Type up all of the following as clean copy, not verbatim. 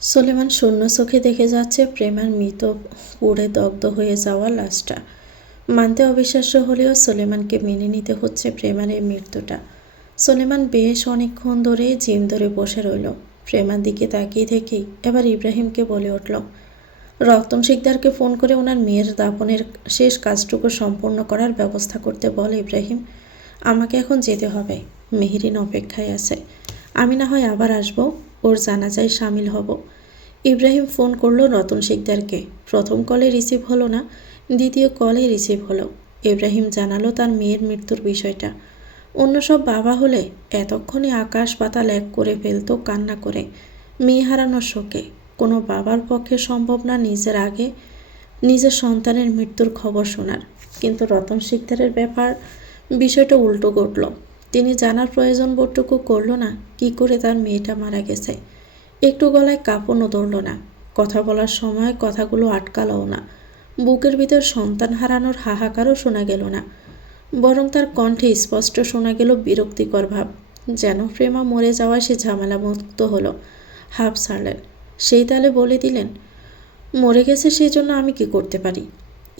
সোলেমান শূন্য চোখে দেখে যাচ্ছে প্রেমার মৃত পুড়ে দগ্ধ হয়ে যাওয়া লাশটা। মানতে অবিশ্বাস্য হলেও সোলেমানকে মেনে নিতে হচ্ছে প্রেমার এই মৃত্যুটা। সোলেমান বেশ অনেকক্ষণ ধরে জিম ধরে বসে রইল। প্রেমার দিকে তাকিয়ে থেকেই এবার ইব্রাহিমকে বলে উঠল, রতন শিকদারকে ফোন করে ওনার মেয়ের দাফনের শেষ কাজটুকু সম্পূর্ণ করার ব্যবস্থা করতে বল ইব্রাহিম। আমাকে এখন যেতে হবে, মেহেরিন অপেক্ষায় আছে। আমি না হয় আবার আসবো, ওর জানাজায় সামিল হব। ইব্রাহিম ফোন করলো রতন শিকদারকে। প্রথম কলে রিসিভ হলো না, দ্বিতীয় কলে রিসিভ হলো। ইব্রাহিম জানালো তার মেয়ের মৃত্যুর বিষয়টা। অন্য সব বাবা হলে এতক্ষণে আকাশ পাতাল এক করে ফেলতো কান্না করে। মেয়ে হারানোর শোকে কোনো বাবার পক্ষে সম্ভব না নিজের আগে নিজের সন্তানের মৃত্যুর খবর শোনার। কিন্তু রতন শিকদারের বিষয়টা উল্টো ঘটল। তিনি জানার প্রয়োজন বোধটুকু করল না কি করে তার মেয়েটা মারা গেছে। একটু গলায় কাঁপনও ধরল না। কথা বলার সময় কথাগুলো আটকালও না। বুকের ভিতর সন্তান হারানোর হাহাকারও শোনা গেল না, বরং তার কণ্ঠে স্পষ্ট শোনা গেল বিরক্তিকর ভাব। যেন প্রেমা মরে যাওয়ায় সে ঝামেলা মুক্ত হলো। হাঁপ ছাড়লেন। সেই তালে বলে দিলেন, মরে গেছে সেই জন্য আমি কি করতে পারি?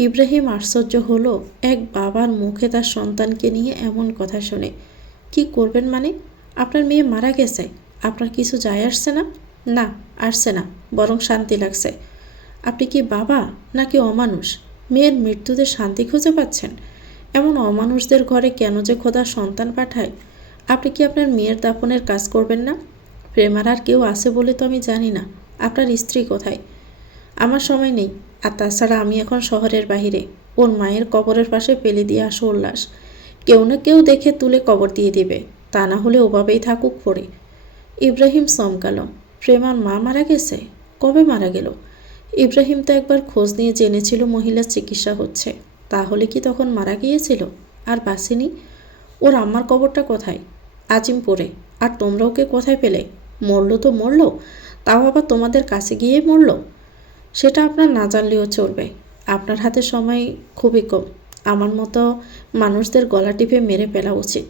ইব্রাহিম আশ্চর্য হলো এক বাবার মুখে তার সন্তানকে নিয়ে এমন কথা শুনে। কি করবেন মানে? আপনার মেয়ে মারা গেছে, আপনার কিছু যায় আসছে না? না, আসছে না, বরং শান্তি লাগছে। আপনি কি বাবা নাকি অমানুষ? মেয়ের মৃত্যুতে শান্তি খুঁজে পাচ্ছেন? এমন অমানুষদের ঘরে কেন যে খোদা সন্তান পাঠায়? আপনি কি আপনার মেয়ের দাফনের কাজ করবেন না? প্রেমার আর কেউ আছে বলে তো আমি জানি না। আপনার স্ত্রী কোথায়? আমার সময় নেই। আর তাছাড়া আমি এখন শহরের বাহিরে। ওর মায়ের কবরের পাশে ফেলে দিয়ে আসো ওর লাশ। কেউ না কেউ দেখে তুলে কবর দিয়ে দিবে, তা না হলে ওভাবেই থাকুক পড়ে। ইব্রাহিম চমকাল। প্রেমার মা মারা গেছে? কবে মারা গেল? ইব্রাহিম তো একবার খোঁজ নিয়ে জেনেছিল মহিলার চিকিৎসা হচ্ছে। তাহলে কি তখন মারা গিয়েছিল আর বাঁচেনি? ওর আম্মার কবরটা কোথায়? আজিমপুরে। আর তোমরা ওকে কোথায় পেলে? মরল তো মরল, তাও আবার তোমাদের কাছে গিয়ে মরল। সেটা আপনার না জানলেও চলবে। আপনার হাতে সময় খুবই কম। আমার মতো মানুষদের গলা টিপে মেরে ফেলা উচিত।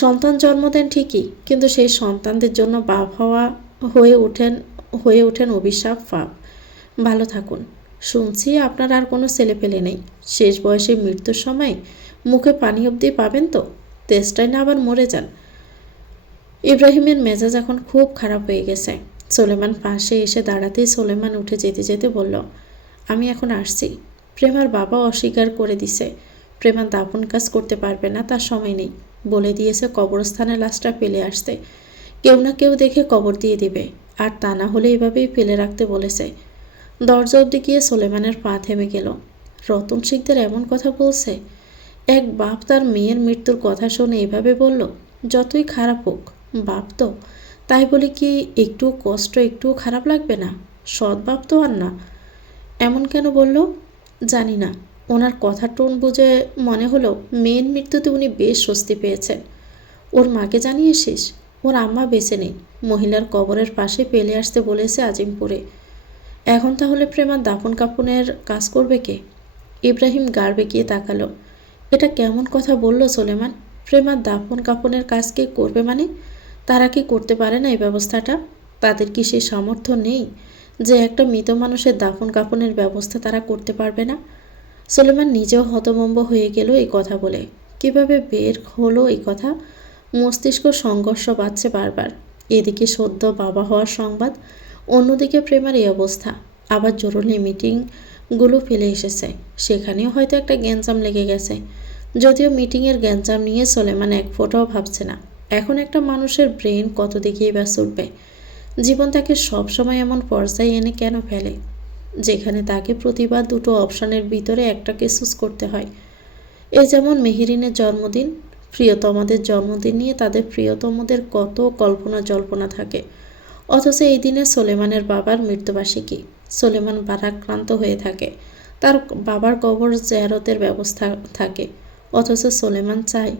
সন্তান জন্ম দেন ঠিকই, কিন্তু সেই সন্তানদের জন্য বাপ হওয়া হয়ে ওঠেন অভিশাপ, পাপ। ভালো থাকুন। শুনছি আপনার আর কোনো ছেলেপেলে নেই। শেষ বয়সে মৃত্যুর সময় মুখে পানি অবধি পাবেন তো? তেষ্টায় না আবার মরে যান। ইব্রাহিমের মেজাজ এখন খুব খারাপ হয়ে গেছে। সোলেমান পাশে এসে দাঁড়াতেই সোলেমান উঠে যেতে যেতে বলল, আমি এখন আসছি। প্রেমার বাবা অস্বীকার করে দিছে। প্রেমার দাফন কাজ করতে পারবে না, তার সময় নেই। বলে দিয়েছে কবরস্থানে লাশটা ফেলে আসতে। কেউ না কেউ দেখে কবর দিয়ে দিবে, আর তা না হলে এভাবেই ফেলে রাখতে বলেছে। দরজা অবধি গিয়ে সোলেমানের পা থেমে গেল। রতন শিকদার এমন কথা বলছে? এক বাপ তার মেয়ের মৃত্যুর কথা শুনে এভাবে বলল? যতই খারাপ হোক বাপ তো, তাই বলে কি একটু কষ্ট একটু খারাপ লাগবে না? সৎ বাপ তো আর না। এমন কেন বলল জানি না। ওনার কথার টোন বুঝে মনে হলো মেয়ের মৃত্যুতে উনি বেশ স্বস্তি পেয়েছেন। ওর মাকে জানিয়েছিস? ওর আম্মা বেঁচে নেই। মহিলার কবরের পাশে ফেলে আসতে বলেছে আজিমপুরে। এখন তাহলে প্রেমার দাফন কাফনের কাজ করবে কে? ইব্রাহিম গাড় বেঁকিয়ে তাকালো। এটা কেমন কথা বলল সোলেমান? প্রেমার দাফন কাফনের কাজ কে করবে মানে? তারা কি করতে পারে না এই ব্যবস্থাটা? তাদের কি সে সামর্থ্য নেই যে একটা মৃত মানুষের দাফন কাফনের ব্যবস্থা তারা করতে পারবে না? সোলেমান নিজেও হতভম্ব হয়ে গেল এই কথা বলে। কিভাবে বের হলো এই কথা? মস্তিষ্ক সংঘর্ষ বাজছে বারবার। এদিকে সদ্য বাবা হওয়ার সংবাদ, অন্যদিকে প্রেমার এই অবস্থা। আবার জরুরি মিটিংগুলো ফেলে এসেছে, সেখানেও হয়তো একটা গ্যাঞ্জাম লেগে গেছে। যদিও মিটিংয়ের গ্যাঞ্জাম নিয়ে সোলেমান এক ফোঁটাও ভাবছে না। এখন একটা মানুষের ব্রেন কত দিকেই বা ছুটবে। জীবন তাকে সবসময় এমন পর্যায়ে এনে কেন ফেলে, যেখানে তাকে প্রতিবার দুটো অপশানের ভিতরে একটাকে চুজ করতে হয়। এই যেমন মেহেরিনের জন্মদিন, প্রিয়তমাদের জন্মদিন নিয়ে তাদের প্রিয়তমদের কত কল্পনা জল্পনা থাকে। অথচ এই দিনে সোলেমানের বাবার মৃত্যুবার্ষিকী। সোলেমান ভারাক্রান্ত হয়ে থাকে। তার বাবার কবর জিয়ারতের ব্যবস্থা থাকে। অথচ সোলেমান চায়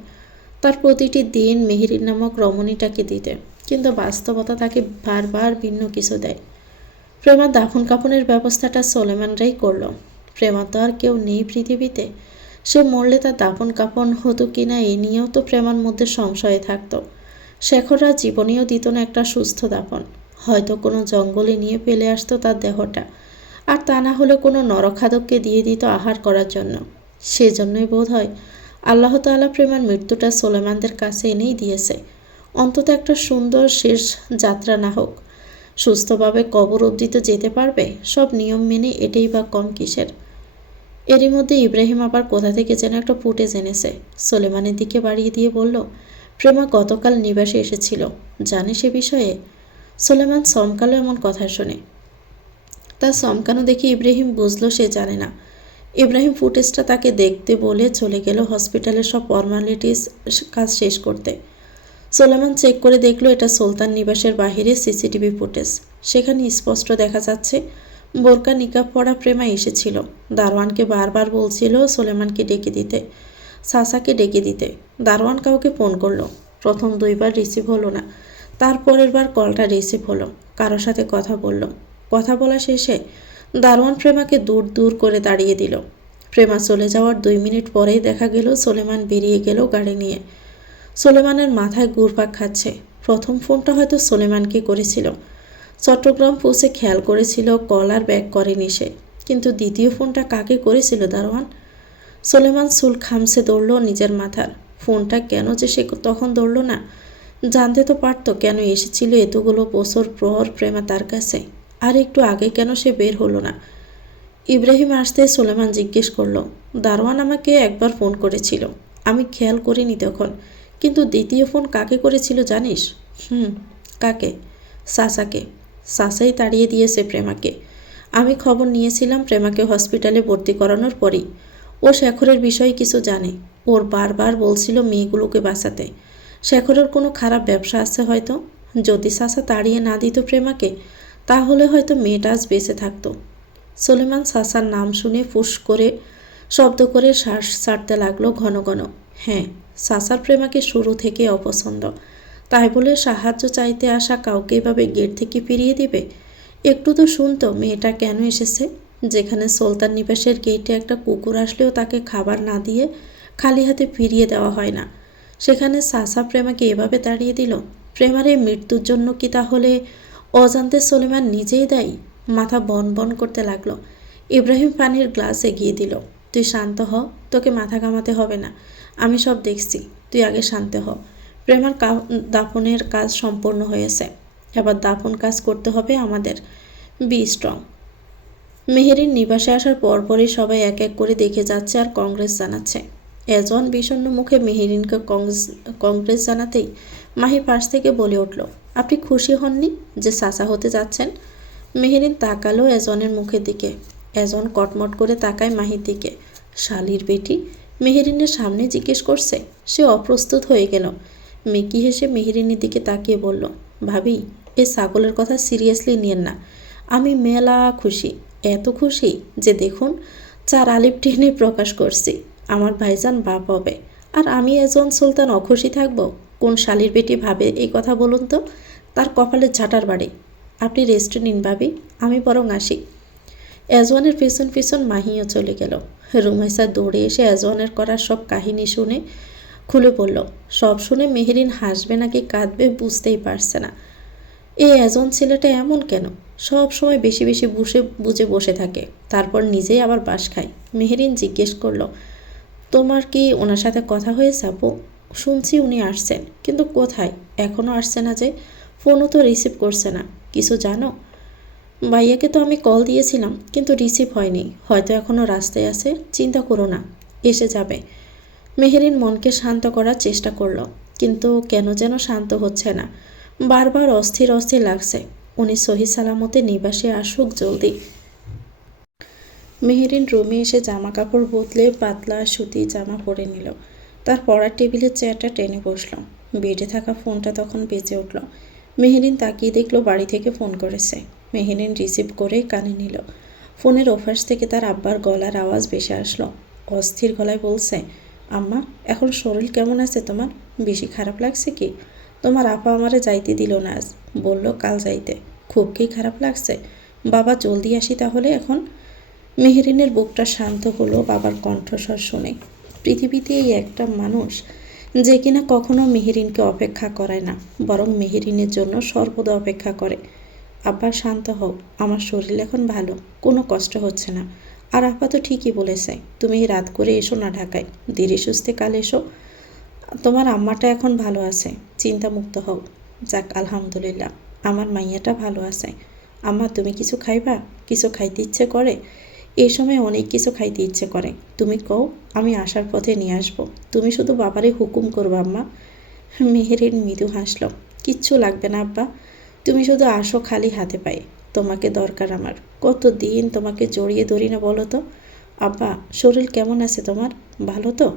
তার প্রতিটি দিন মেহেরিন নামক রমণীটাকে দিতে, কিন্তু বাস্তবতা তাকে বারবার ভিন্ন কিছু দেয়। প্রেমার দাফন কাফনের ব্যবস্থাটা সোলেমানরাই করল। প্রেমা তো আর কেউ নেই পৃথিবীতে। সে মরলে তার দাফন কাফন হতো কিনা এই নিয়েও তো প্রেমার মধ্যে সংশয়ে থাকত। শেখররা জীবনেও দিত না একটা সুস্থ দাফন। হয়তো কোনো জঙ্গলে নিয়ে ফেলে আসতো তার দেহটা, আর তা না হলে কোনো নরখাদককে দিয়ে দিত আহার করার জন্য। সেজন্যই বোধ হয় আল্লাহ তাআলা প্রেমার মৃত্যুটা সোলেমানদের কাছে এনেই দিয়েছে, অন্তত একটা সুন্দর শেষ যাত্রা না হোক, সুস্থভাবে কবর অবধি তো যেতে পারবে। সব নিয়ম মেনে এটাই বা কম কিসের। এরই মধ্যে ইব্রাহিম আবার কোথা থেকে যেন একটা ফুটেজ এনেছে, সোলেমানের দিকে বাড়িয়ে দিয়ে বলল, প্রেমা গতকাল নিবাসে এসেছিল, জানে সে বিষয়ে? সোলেমান চমকালো এমন কথা শুনে। তার চমকানো দেখে ইব্রাহিম বুঝলো সে জানে না। ইব্রাহিম ফুটেজটা তাকে দেখতে বলে চলে গেল হসপিটালের সব ফর্মালিটিস কাজ শেষ করতে। সোলেমান চেক করে দেখলো এটা সুলতান নিবাসের বাহিরে সিসিটিভি ফুটেজ। সেখানে স্পষ্ট দেখা যাচ্ছে বোরকা নিকাব পরা প্রেমা এসেছিল। দারোয়ানকে বারবার বলছিল সোলেমানকে ডেকে দিতে, সাসাকে ডেকে দিতে। দারোয়ান কাউকে ফোন করলো, প্রথম 2 বার রিসিভ হলো না। তারপরের বার কলটা রিসিভ হলো, কারোর সাথে কথা বলল। কথা বলা শেষে দারোয়ান প্রেমাকে দূর দূর করে দাঁড়িয়ে দিল। প্রেমা চলে যাওয়ার 2 মিনিট পরেই দেখা গেল সোলেমান বেরিয়ে গেল গাড়ি নিয়ে। সোলেমানের মাথায় ঘুরপাক খাচ্ছে। প্রথম ফোনটা হয়তো সোলেমানকে করেছিল। চট্টগ্রাম পৌঁছে খেয়াল করেছিল কল আর ব্যাক করেনি সে, কিন্তু দ্বিতীয় ফোনটা কাকে করেছিল দারোয়ান? সোলেমান চুল খামছে ধরল নিজের মাথার। ফোনটা কেন যে সে তখন ধরল না? জানতে তো পারতো কেন এসেছিল এতগুলো বছর পর প্রেমা তার কাছে, আর একটু আগে কেন সে বের হলো না। ইব্রাহিম আসতে সোলেমান জিজ্ঞেস করলো, দারোয়ান আমাকে একবার ফোন করেছিল, আমি খেয়াল করিনি তখন, কিন্তু দ্বিতীয় ফোন কাকে করেছিল জানিস? কাকে? সাসাকে। সাসাই তাড়িয়ে দিয়েছে প্রেমাকে। আমি খবর নিয়েছিলাম প্রেমাকে হসপিটালে ভর্তি করানোর পরই। ও শেখরের বিষয়ে কিছু জানে। ওর বারবার বলছিল মেয়েগুলোকে বাঁচাতে। শেখরের কোনো খারাপ ব্যবসা আছে হয়তো। যদি সাসা তাড়িয়ে না দিত প্রেমাকে, তাহলে হয়তো মেয়েটা আজ বেঁচে থাকতো। সোলেমান সাসার নাম শুনে ফুস করে শব্দ করে শ্বাস ছাড়তে লাগলো ঘন ঘন। হ্যাঁ, সাসার প্রেমাকে শুরু থেকে অপছন্দ, তাই বলে সাহায্য চাইতে আসা কাউকে এভাবে গেট থেকে ফিরিয়ে দিবে? একটু তো শুনতো মেয়েটা কেন এসেছে। যেখানে সুলতান নিবাসের গেটে একটা কুকুর আসলেও তাকে খাবার না দিয়ে খালি হাতে ফিরিয়ে দেওয়া হয় না, সেখানে সাসা প্রেমাকে এভাবে তাড়িয়ে দিল। প্রেমার এই মৃত্যুর জন্য কি তাহলে অজান্তে সোলেমান নিজেই দায়ী? মাথা বন বন করতে লাগলো। ইব্রাহিম পানির গ্লাস এগিয়ে দিল। তুই শান্ত হ, তোকে মাথা ঘামাতে হবে না, আমি সব দেখছি, তুই আগে শান্ত হ। প্রেমার দাফনের কাজ সম্পূর্ণ হয়েছে, এবার দাফন কাজ করতে হবে আমাদের। Be strong. মেহেরিন নিবাসে আসার পরপরই সবাই এক এক করে দেখে যাচ্ছে আর কংগ্রেস জানাচ্ছে। এজন বিষণ্ণ মুখে মেহেরিনকে কংগ্রেস জানাতেই মাহি পাশ থেকে বলে উঠল, আপনি খুশি হননি যে চাচা হতে যাচ্ছেন? মেহেরিন তাকালো এজনের মুখের দিকে। এজন কটমট করে তাকায় মাহির দিকে। শালির বেটি মেহেরিনের সামনে জিজ্ঞেস করছে। সে অপ্রস্তুত হয়ে গেল। মেকি হেসে মেহেরিনের দিকে তাকিয়ে বলল, ভাবি, এই ছাগলের কথা সিরিয়াসলি নিয়েন না। আমি মেলা খুশি, এত খুশি যে দেখুন 4 আলিফ টেনে প্রকাশ করছি, আমার ভাইজান বাপ হবে। আর আমি এজন সুলতান অখুশি থাকব? কোন শালির বেটি ভাবে এই কথা বলুন তো? তার কপালে ঝাঁটার বাড়ি। আপনি রেস্টে নিন ভাবি, আমি বরং আসি। এজওয়ানের পিছন পিছন মাহিও চলে গেল। রুমাইসা দৌড়ে এসে এজওয়ানের করার সব কাহিনী শুনে খুলে পড়ল। সব শুনে মেহেরিন হাসবে নাকি কাঁদবে বুঝতেই পারছে না। এই এজন ছেলেটা এমন কেন? সব সময় বেশি বেশি বুঝে বসে থাকে, তারপর নিজেই আবার বাস খায়। মেহেরিন জিজ্ঞেস করলো, তোমার কি ওনার সাথে কথা হয়েছে আপু? শুনছি উনি আসছেন, কিন্তু কোথায়? এখনও আসছে না যে, ফোনও তো রিসিভ করছে না। কিছু জানো? ভাইয়াকে তো আমি কল দিয়েছিলাম, কিন্তু রিসিভ হয়নি, হয়তো এখনও রাস্তায় আছে। চিন্তা করো না, এসে যাবে। মেহেরিন মনকে শান্ত করার চেষ্টা করলো, কিন্তু কেন যেন শান্ত হচ্ছে না। বারবার অস্থির অস্থির লাগছে। উনি সহি সালামতে নিবাসে আসুক জলদি। মেহেরিন রুমে এসে জামা কাপড় বদলে পাতলা সুতি জামা পরে নিল। তার পড়ার টেবিলের চেয়ারটা টেনে বসল। বেডে থাকা ফোনটা তখন বেজে উঠল। মেহেরিন তাকিয়ে দেখলো বাড়ি থেকে ফোন করেছে। মেহেরিন রিসিভ করে কানে নিল। ফোনের ওপাশ থেকে তার আব্বার গলার আওয়াজ ভেসে আসলো। অস্থির গলায় বলছে, আম্মা, এখন শরীর কেমন আছে তোমার? বেশি খারাপ লাগছে কি? তোমার আপা আমারে যাইতে দিল না আজ, বলল কাল যাইতে। খুব কি খারাপ লাগছে? বাবা জলদি আসি তাহলে এখন। মেহেরিনের বুকটা শান্ত হলো বাবার কণ্ঠস্বর শুনে। পৃথিবীতে এই একটা মানুষ যে কিনা কখনো মেহেরিনকে অপেক্ষা করায় না, বরং মেহেরিনের জন্য সর্বদা অপেক্ষা করে। আব্বা শান্ত হও, আমার শরীর এখন ভালো, কোনো কষ্ট হচ্ছে না। আর আপা তো ঠিকই বলেছে, তুমি রাত করে এসো না ঢাকায়, ধীরে সুস্থে কাল এসো। তোমার আম্মাটা এখন ভালো আছে, চিন্তামুক্ত হও। যাক আলহামদুলিল্লাহ, আমার মাইয়াটা ভালো আছে। আম্মা তুমি কিছু খাইবা? কিছু খাইতে ইচ্ছে করে? এই সময় অনেক কিছু খাইতে ইচ্ছে করে, তুমি কও, আমি আসার পথে নিয়ে আসবো। তুমি শুধু বাবারে হুকুম করবা আম্মা। মেহেরিন মৃদু হাসল। কিচ্ছু লাগবে না আব্বা, তুমি শুধু আসো খালি হাতে পায়ে। তোমাকে দরকার আমার, কতদিন তোমাকে জড়িয়ে ধরি না বলো তো। আব্বা শরীর কেমন আছে তোমার? ভালো তো?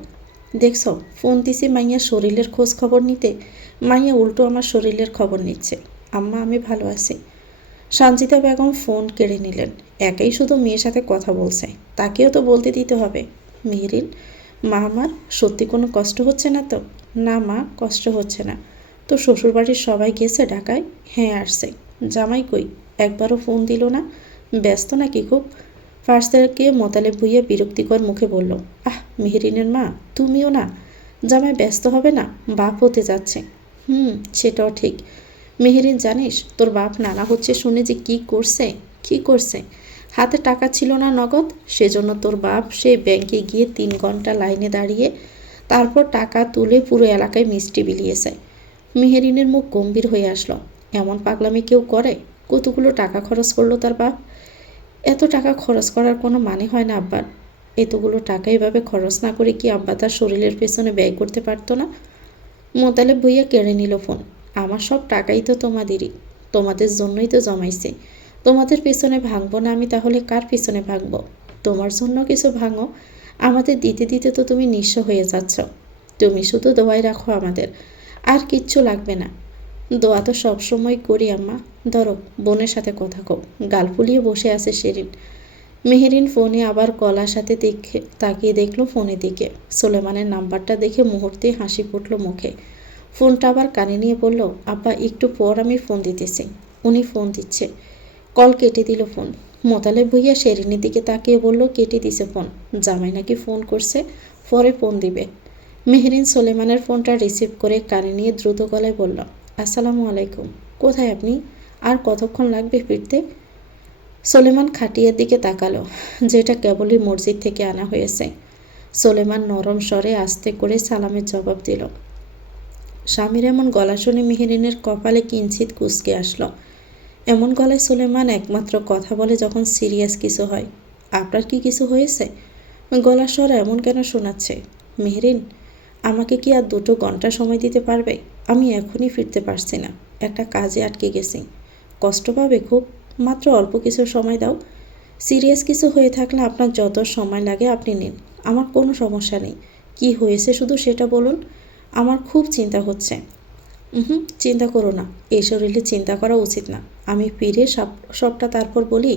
দেখছো, ফোন দিছি মাইয়ার শরীরের খোঁজ খবর নিতে, মাইয়া উল্টো আমার শরীরের খবর নিচ্ছে। আম্মা আমি ভালো আছি। সঞ্জিতা বেগম ফোন কেড়ে নিলেন। একাই শুধু মেয়ের সাথে কথা বলছে, তাকেও তো বলতে দিতে হবে। মেহরিন, মা আমার সত্যি কোনো কষ্ট হচ্ছে না তো? না মা, কষ্ট হচ্ছে না। তো শ্বশুরবাড়ির সবাই গেছে ঢাকায়? হ্যাঁ আসছে। জামাই কই? একবারও ফোন দিল না। ব্যস্ত নাকি খুব? ফার্স্টারকে মোতালেব ভুইয়া বিরক্তিকর মুখে বলল, আহ মেহরিনের মা, তুমিও না। জামাই ব্যস্ত হবে না, বাপ হতে যাচ্ছে। সেটাও ঠিক। মেহেরিন জানিস, তোর বাপ নানা হচ্ছে শুনে যে কি করছে? কি করছে? হাতে টাকা ছিল না নগদ, সেজন্য তোর বাপ সেই ব্যাংকে গিয়ে 3 ঘন্টা লাইনে দাঁড়িয়ে তারপর টাকা তুলে পুরো এলাকায় মিষ্টি বিলিয়েছে। মেহেরিনের মুখ গম্ভীর হয়ে আসলো। এমন পাগলামি কেউ করে? কতগুলো টাকা খরচ করলো তার বাপ। এত টাকা খরচ করার কোনো মানে হয় না আব্বার। এতগুলো টাকা এভাবে খরচ না করে কি আব্বা তার শরীরের পেছনে ব্যয় করতে পারতো না? মোতালেব ভুইয়া কেড়ে নিল ফোন। আমার সব টাকাই তো তোমাদেরই, তোমাদের জন্যই তো জমাইছে। তোমাদের পেছনে ভাঙবো না আমি, তাহলে কার পেছনে ভাঙবো? তোমার জন্য কিছু ভাঙো, আমাদের দিতে দিতে তো তুমি নিঃস্ব হয়ে যাচ্ছ। তুমি শুধু দোয়াই রাখো আমাদের, আর কিচ্ছু লাগবে না। দোয়া তো সবসময় করি আম্মা। ধরো বোনের সাথে কথা কও। গাল ফুলিয়ে বসে আছে শেরিন। মেহেরিন ফোনে আবার গলার সাথে দেখে তাকিয়ে দেখলো ফোনের দিকে। সোলেমানের নাম্বারটা দেখে মুহূর্তে হাসি ফুটল মুখে। ফোনটা আবার কানে নিয়ে বলল, আব্বা একটু পর আমি ফোন দিতেছি। উনি ফোন দিচ্ছে। কল কেটে দিল ফোন। মোতালেব ভুইয়া শেরিনের দিকে তাকিয়ে বলল, কেটে দিছে ফোন, জামাই নাকি ফোন করছে, পরে ফোন দিবে। মেহরিন সোলেমানের ফোনটা রিসিভ করে কানে নিয়ে দ্রুত গলায় বলল, আসসালামু আলাইকুম। কোথায় আপনি? আর কতক্ষণ লাগবে ফিরতে? সোলেমান খাটিয়ার দিকে তাকালো, যেটা কেবলই মসজিদ থেকে আনা হয়েছে। সোলেমান নরম স্বরে আস্তে করে সালামের জবাব দিল। স্বামীর এমন গলা শুনে মেহেরিনের কপালে কিঞ্চিত কুঁচকে আসলো। এমন গলায় সোলেমান একমাত্র কথা বলে যখন সিরিয়াস কিছু হয়। আপনার কি কিছু হয়েছে? গলার স্বর এমন কেন শোনাচ্ছে? মেহরিন, আমাকে কি আর 2 ঘন্টা সময় দিতে পারবে? আমি এখনই ফিরতে পারছি না, একটা কাজে আটকে গেছি। কষ্ট পাবে খুব, মাত্র অল্প কিছু সময় দাও। সিরিয়াস কিছু হয়ে থাকলে আপনার যত সময় লাগে আপনি নিন, আমার কোনো সমস্যা নেই। কি হয়েছে শুধু সেটা বলুন। আমার খুব চিন্তা হচ্ছে। চিন্তা করো না, এই শরীরে চিন্তা করা উচিত না। আমি ফিরে সবটা তারপর বলি।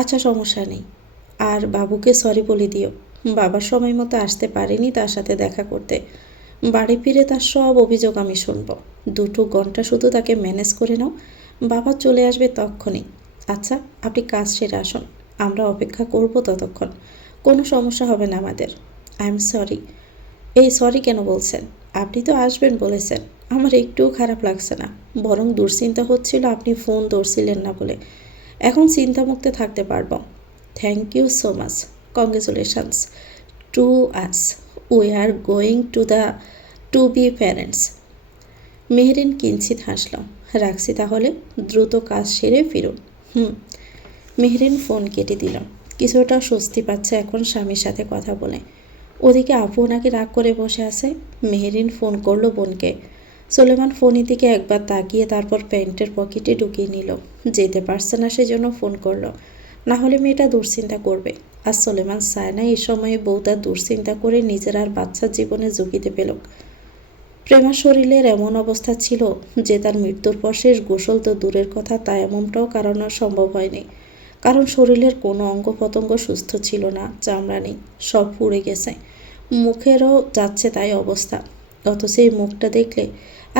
আচ্ছা সমস্যা নেই। আর বাবুকে সরি বলে দিও, বাবার সময় মতো আসতে পারেনি তার সাথে দেখা করতে। বাড়ি ফিরে তার সব অভিযোগ আমি শুনব। 2 ঘন্টা শুধু তাকে ম্যানেজ করে নাও, বাবা চলে আসবে তক্ষণই। আচ্ছা আপনি কাজ সেরে আসুন, আমরা অপেক্ষা করব ততক্ষণ। কোনো সমস্যা হবে না আমাদের। I am sorry. এই সরি কেন বলছেন? আপনি তো আসবেন বলেছেন, আমার একটুও খারাপ লাগছে না, বরং দুশ্চিন্তা হচ্ছিল আপনি ফোন ধরছিলেন না বলে। এখন চিন্তামুক্ত থাকতে পারবো। Thank you so much, congratulations to us, we are going to be parents. Mehreen কিঞ্চিত হাসল। রাখছি তাহলে, দ্রুত কাজ সেরে ফিরুন। মেহরিন ফোন কেটে দিল। কিছুটা স্বস্তি পাচ্ছে এখন স্বামীর সাথে কথা বলে। ওদিকে আপু ওনাকে রাগ করে বসে আছে। মেহরিন ফোন করলো বোনকে। সোলেমান ফোনের দিকে একবার তাকিয়ে তারপর প্যান্টের পকেটে ঢুকিয়ে নিল। যেতে পারছে না সেজন্য ফোন করলো, না হলে মেয়েটা দুশ্চিন্তা করবে। আর সোলেমান চায় না এই সময়ে বউ তার দুশ্চিন্তা করে নিজের আর বাচ্চার জীবনে ঝুঁকিতে পেল। প্রেমার শরীরের এমন অবস্থা ছিল যে তার মৃত্যুর পর শেষ গোসল তো দূরের কথা, তা এমনটাও কারণে সম্ভব হয়নি। কারণ শরীরের কোনো অঙ্গ প্রত্যঙ্গ সুস্থ ছিল না, চামড়া নেই, সব পুড়ে গেছে। মুখেরও যাচ্ছে তাই অবস্থা। অথচ এই মুখটা দেখলে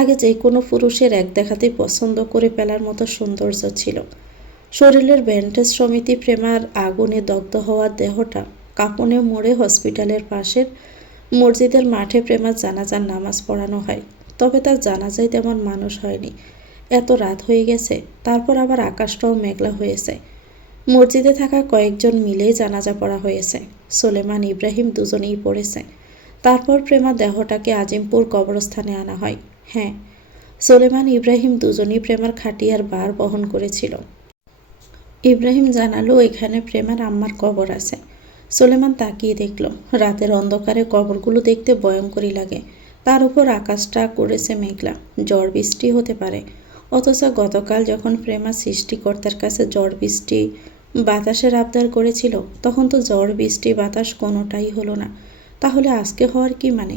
আগে যে কোনো পুরুষের এক দেখাতেই পছন্দ করে ফেলার মতো সৌন্দর্য ছিল। শরীরের ব্যান্ডেজ সমিতি প্রেমার আগুনে দগ্ধ হওয়ার দেহটা কাঁপনে মোড়ে হসপিটালের পাশের মসজিদের মাঠে প্রেমার জানাজার নামাজ পড়ানো হয়। তবে তার জানাজায় তেমন মানুষ হয়নি। এত রাত হয়ে গেছে, তারপর আবার আকাশটাও মেঘলা হয়েছে। মসজিদে থাকা কয়েকজন মিলে জানাজা পড়া হয়েছে। সোলেমান ইব্রাহিম দুজনেই পড়েছে। তারপর প্রেমার দেহটাকে আজিমপুর কবরস্থানে আনা হয়। হ্যাঁ, সোলেমান ইব্রাহিম দুজনেই প্রেমার খাটিয়ার ভার বহন করেছিল। ইব্রাহিম জানালো এখানে প্রেমার আম্মার কবর আছে। সোলেমান তাকিয়ে দেখল। রাতের অন্ধকারে কবরগুলো দেখতে ভয়ঙ্করই লাগে। তার উপর আকাশটা করেছে মেঘলা, ঝড় বৃষ্টি হতে পারে। অথচ গতকাল যখন প্রেমা সৃষ্টিকর্তার কাছে ঝড় বৃষ্টি বাতাসের আবদার করেছিল, তখন তো ঝড় বৃষ্টি বাতাস কোনোটাই হলো না। তাহলে আজকে হওয়ার কি মানে?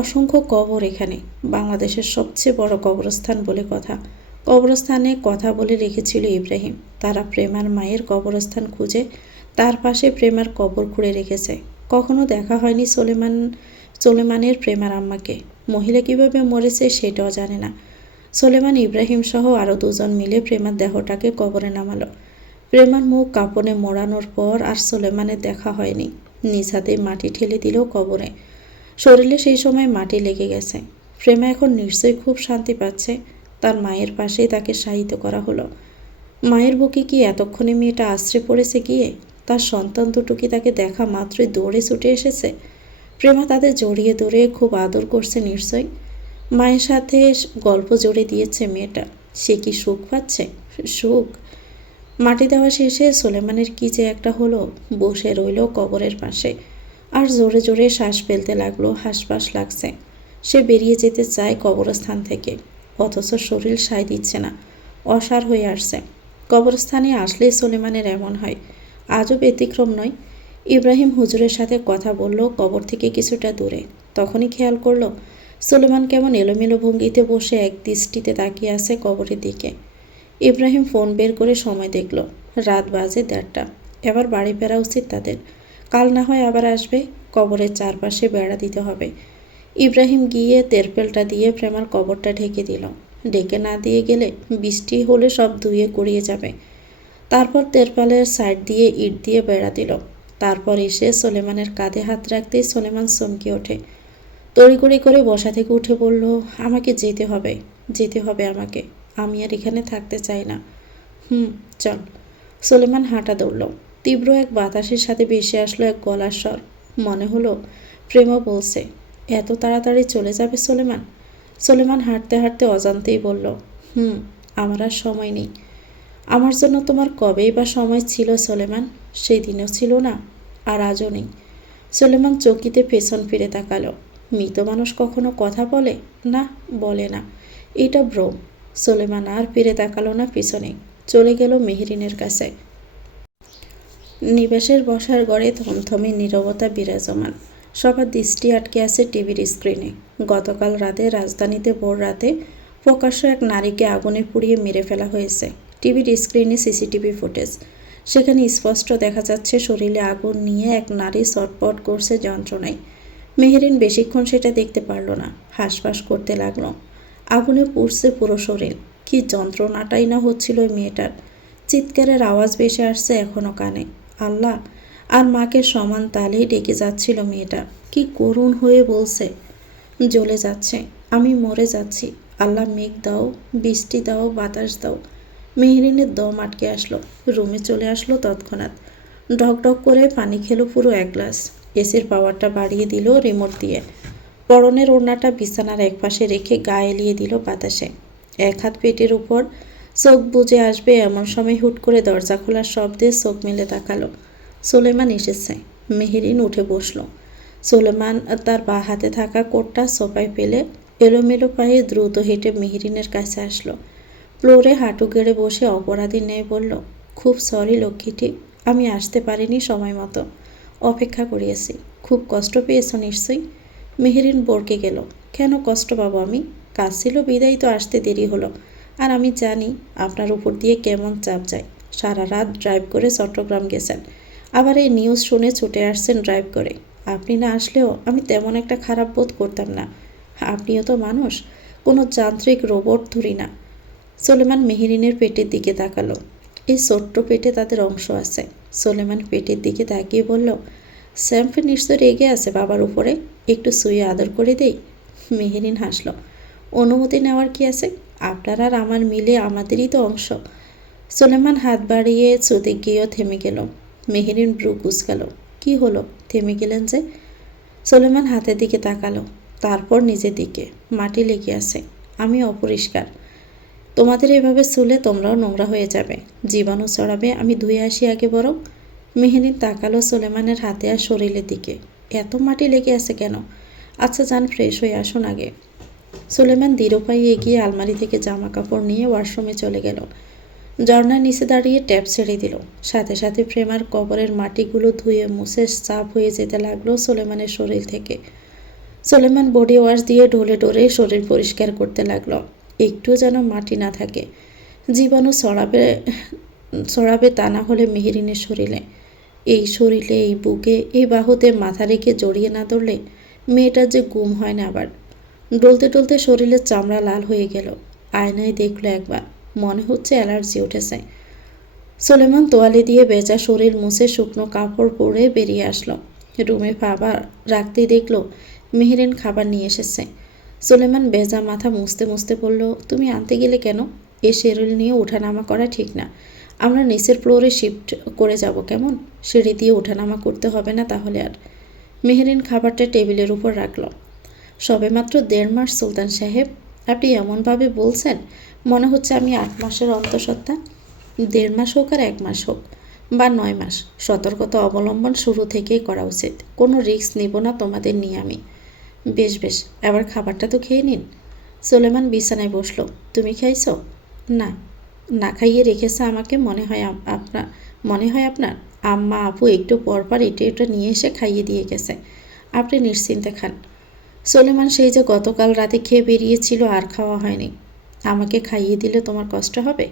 অসংখ্য কবর এখানে, বাংলাদেশের সবচেয়ে বড় কবরস্থান বলে কথা। কবরস্থানে কথা বলে রেখেছিল ইব্রাহিম। তারা প্রেমার মায়ের কবরস্থান খুঁজে তার পাশে প্রেমার কবর খুঁড়ে রেখেছে। কখনো দেখা হয়নি সোলেমানের প্রেমার আম্মাকে। মহিলা কিভাবে মরেছে সেটাও জানে না। সোলেমান ইব্রাহিম সহ আরও দুজন মিলে প্রেমার দেহটাকে কবরে নামালো। প্রেমার মুখ কাপড়ে মোড়ানোর পর আর সোলেমানের দেখা হয়নি। নিজ হাতে মাটি ঠেলে দিল কবরে। শরীরে সেই সময় মাটি লেগে গেছে। প্রেমা এখন নিশ্চয়ই খুব শান্তি পাচ্ছে। তার মায়ের পাশেই তাকে শায়িত করা হলো। মায়ের বুকে কি এতক্ষণে মেয়েটা আশ্রে পড়েছে গিয়ে? তার সন্তান দুটো কি তাকে দেখা মাত্রই দৌড়ে ছুটে এসেছে? প্রেমা তাদের জড়িয়ে ধরে খুব আদর করছে নিশ্চয়ই। মায়ের সাথে গল্প জড়ে দিয়েছে মেয়েটা। সে কি সুখ পাচ্ছে? সুখ? মাটি দেওয়া শেষে সোলেমানের কি যে একটা হলো, বসে রইল কবরের পাশে আর জোরে জোরে শ্বাস ফেলতে লাগলো। হাঁসফাঁস লাগছে। সে বেরিয়ে যেতে চায় কবরস্থান থেকে, অথচ শরীর সায় দিচ্ছে না, অসাড় হয়ে আসছে। কবরস্থানে আসলেই সোলেমানের এমন হয়। আজও ব্যতিক্রম নয়। ইব্রাহিম হুজুরের সাথে কথা বলল কবর থেকে কিছুটা দূরে। তখনই খেয়াল করলো সোলেমান কেমন এলোমেলো ভঙ্গিতে বসে এক দৃষ্টিতে তাকিয়ে আছে কবরের দিকে। ইব্রাহিম ফোন বের করে সময় দেখল। রাত বাজে 1:30। এবার বাড়ি ফেরা উচিত তাদের। কাল না হয় আবার আসবে। কবরের চারপাশে বেড়া দিতে হবে। ইব্রাহিম গিয়ে তেরপেলটা দিয়ে প্রেমার কবরটা ঢেকে দিল। ঢেকে না দিয়ে গেলে বৃষ্টি হলে সব ধুয়ে কুড়িয়ে যাবে। তারপর তেরপালের সাইড দিয়ে ইট দিয়ে বেড়া দিল। তারপর এসে সোলেমানের কাঁধে হাত রাখতেই সোলেমান চমকে ওঠে। তড়িঘড়ি করে বসা থেকে উঠে বলল, আমাকে যেতে হবে, যেতে হবে আমাকে। আমি আর এখানে থাকতে চাই না। চল। সোলেমান হাঁটা দৌড়ল। তীব্র এক বাতাসের সাথে ভেসে আসলো এক গলার স্বর। মনে হলো প্রেমা বলছে, এত তাড়াতাড়ি চলে যাবে সোলেমান? সোলেমান হাঁটতে হাঁটতে অজান্তেই বলল, আমার আর সময় নেই। আমার জন্য তোমার কবেই বা সময় ছিল সোলেমান? সেই দিনও ছিল না, আর আজও নেই। সোলেমান চকিতে পেছন ফিরে তাকালো। মৃত মানুষ কখনো কথা বলে? না, বলে না। এটা ভ্রম। সোলেমান আর ফিরে তাকালো না পিছনে। চলে গেল মেহরিনের কাছে। নিবাসের বসার ঘরে থমথমে নীরবতা বিরাজমান। সবার দৃষ্টি আটকে আছে টিভির স্ক্রিনে। গতকাল রাতে রাজধানীতে ভোর রাতে প্রকাশ্য এক নারীকে আগুনে পুড়িয়ে মেরে ফেলা হয়েছে। টিভির স্ক্রিনে সিসিটিভি ফুটেজ। সেখানে স্পষ্ট দেখা যাচ্ছে শরীরে আগুন নিয়ে এক নারী ছটফট করছে যন্ত্রণায়। মেহরিন বেশিক্ষণ সেটা দেখতে পারল না। হাঁসফাঁস করতে লাগলো। আগুনে পুড়ছে পুরো শরীর। কি যন্ত্রণাটাই না হচ্ছিল ওই মেয়েটার। চিৎকারের আওয়াজ ভেসে আসছে এখনো কানে। আল্লাহ! আর মাকে সমান তালেই ডেকে যাচ্ছিল মেয়েটা। কি করুণ হয়ে বলছে, জ্বলে যাচ্ছে, আমি মরে যাচ্ছি। আল্লাহ মেঘ দাও, বৃষ্টি দাও, বাতাস দাও। মেহরিনের দম আটকে আসলো। রুমে চলে আসলো তৎক্ষণাৎ। ঢকঢক করে পানি খেলো পুরো 1 গ্লাস। এসির পাওয়ারটা বাড়িয়ে দিল রিমোট দিয়ে। পরনের ওড়নাটা বিছানার একপাশে রেখে গায়ে এলিয়ে দিল বাতাসে। এক হাত পেটের উপর, চোখ বুজে আসবে এমন সময় হুট করে দরজা খোলার শব্দে চোখ মেলে তাকালো। সোলেমান এসেছে। মেহরিন উঠে বসল। সোলেমান তার বা হাতে থাকা কোটটা সোফায় ফেলে এলোমেলো পায়ে দ্রুত হেঁটে মেহরিনের কাছে আসলো। ফ্লোরে হাঁটু গেড়ে বসে অপরাধী ন্যায় বলল, খুব সরি লক্ষ্মীটি, আমি আসতে পারিনি সময় মতো। অপেক্ষা করিয়েছি। খুব কষ্ট পেয়েছ নিশ্চয়ই? মেহরিন বরকে গেল। কেন কষ্ট পাবো আমি? কাজ ছিল বিদায় তো আসতে দেরি হলো। আর আমি জানি আপনার উপর দিয়ে কেমন চাপ যায়। সারা রাত ড্রাইভ করে চট্টগ্রাম গেছেন, আবার এই নিউজ শুনে ছুটে আসছেন ড্রাইভ করে। আপনি না আসলেও আমি তেমন একটা খারাপ বোধ করতাম না। আপনিও তো মানুষ, কোনো যান্ত্রিক রোবট ধরি না। সোলেমান মেহরিনের পেটের দিকে তাকালো। এই ছোট্ট পেটে তাদের অংশ আছে। সোলেমান পেটের দিকে তাকিয়ে বলল, স্যাম্প নিশ্চয় রেগে আছে বাবার উপরে, একটু শুয়ে আদর করে দেই। মেহরিন হাসল। অনুমতি নেওয়ার কি আছে? আপনার আর আমার মিলে আমাদেরই তো অংশ। সোলেমান হাত বাড়িয়ে ছুতে গিয়েও থেমে গেল। মেহেরিন ব্রু কুঁচকাল। কি হলো, থেমে গেলেন যে? সোলেমান হাতের দিকে তাকালো, তারপর নিজের দিকে। মাটি লেগে আছে, আমি অপরিষ্কার। তোমাদের এভাবে ছুলে তোমরাও নোংরা হয়ে যাবে, জীবাণু ছড়াবে। আমি ধুয়ে আসি আগে বরং। মেহেরিন তাকালো সোলেমানের হাতে আর শরীরের দিকে। এত মাটি লেগে আছে কেন? আচ্ছা যান, ফ্রেশ হয়ে আসুন আগে। সুলেমান দৃঢ় পায়ে এগিয়ে আলমারি থেকে জামা কাপড় নিয়ে ওয়াশরুমে চলে গেল। ঝর্ণার নিচে দাঁড়িয়ে ট্যাপ ছেড়ে দিল। সাথে সাথে প্রেমার কবরের মাটিগুলো ধুয়ে মুছে সাফ হয়ে যেতে লাগলো সোলেমানের শরীর থেকে। সোলেমান বডি ওয়াশ দিয়ে ঢোলে ঢোলে শরীর পরিষ্কার করতে লাগলো। একটুও যেন মাটি না থাকে। জীবাণু ছড়াবে তা না হলে মেহেরিনের শরীরে, এই শরীরে, এই বুকে, এই বাহুতে মাথা রেখে জড়িয়ে না ধরলে মেয়েটার যে গুম হয় না আবার। ডলতে ডলতে শরীরের চামড়া লাল হয়ে গেল। আয়নায় দেখলো একবার, মনে হচ্ছে অ্যালার্জি উঠেছে। সোলেমান তোয়ালে দিয়ে ভেজা শরীর মুছে শুকনো কাপড় পরে বেরিয়ে আসলো। রুমে খাবার রাখতেই দেখলো মেহেরিন খাবার নিয়ে এসেছে। সোলেমান ভেজা মাথা মুছতে মুছতে বলল, তুমি আনতে গেলে কেন? এ শরীর নিয়ে ওঠানামা করা ঠিক না। আমরা নিচের ফ্লোরে শিফট করে যাব কেমন? সিঁড়ি দিয়ে ওঠানামা করতে হবে না তাহলে আর। মেহেরিন খাবারটা টেবিলের উপর রাখল। সবেমাত্র 1.5 মাস সুলতান সাহেব, আপনি এমনভাবে বলছেন মনে হচ্ছে আমি 8 মাসের অন্তঃসত্ত্বা। 1.5 মাস হোক আর 1 মাস হোক বা 9 মাস, সতর্কতা অবলম্বন শুরু থেকেই করা উচিত। কোনো রিস্ক নিব না তোমাদের নিয়ে আমি। বেশ বেশ, এবার খাবারটা তো খেয়ে নিন। সোলেমান বিছানায় বসল। তুমি খাইছো? না, না খাইয়ে রেখেছে আমাকে। মনে হয় আপনার আম্মা আপু একটু পরপর এটা নিয়ে এসে খাইয়ে দিয়ে গেছে। আপনি নিশ্চিন্তে খান। সোলেমান সেই যে গতকাল রাতে খেয়ে বেরিয়েছিল আর খাওয়া হয়নি। আমাকে খাইয়ে দিলে তোমার কষ্ট হবে?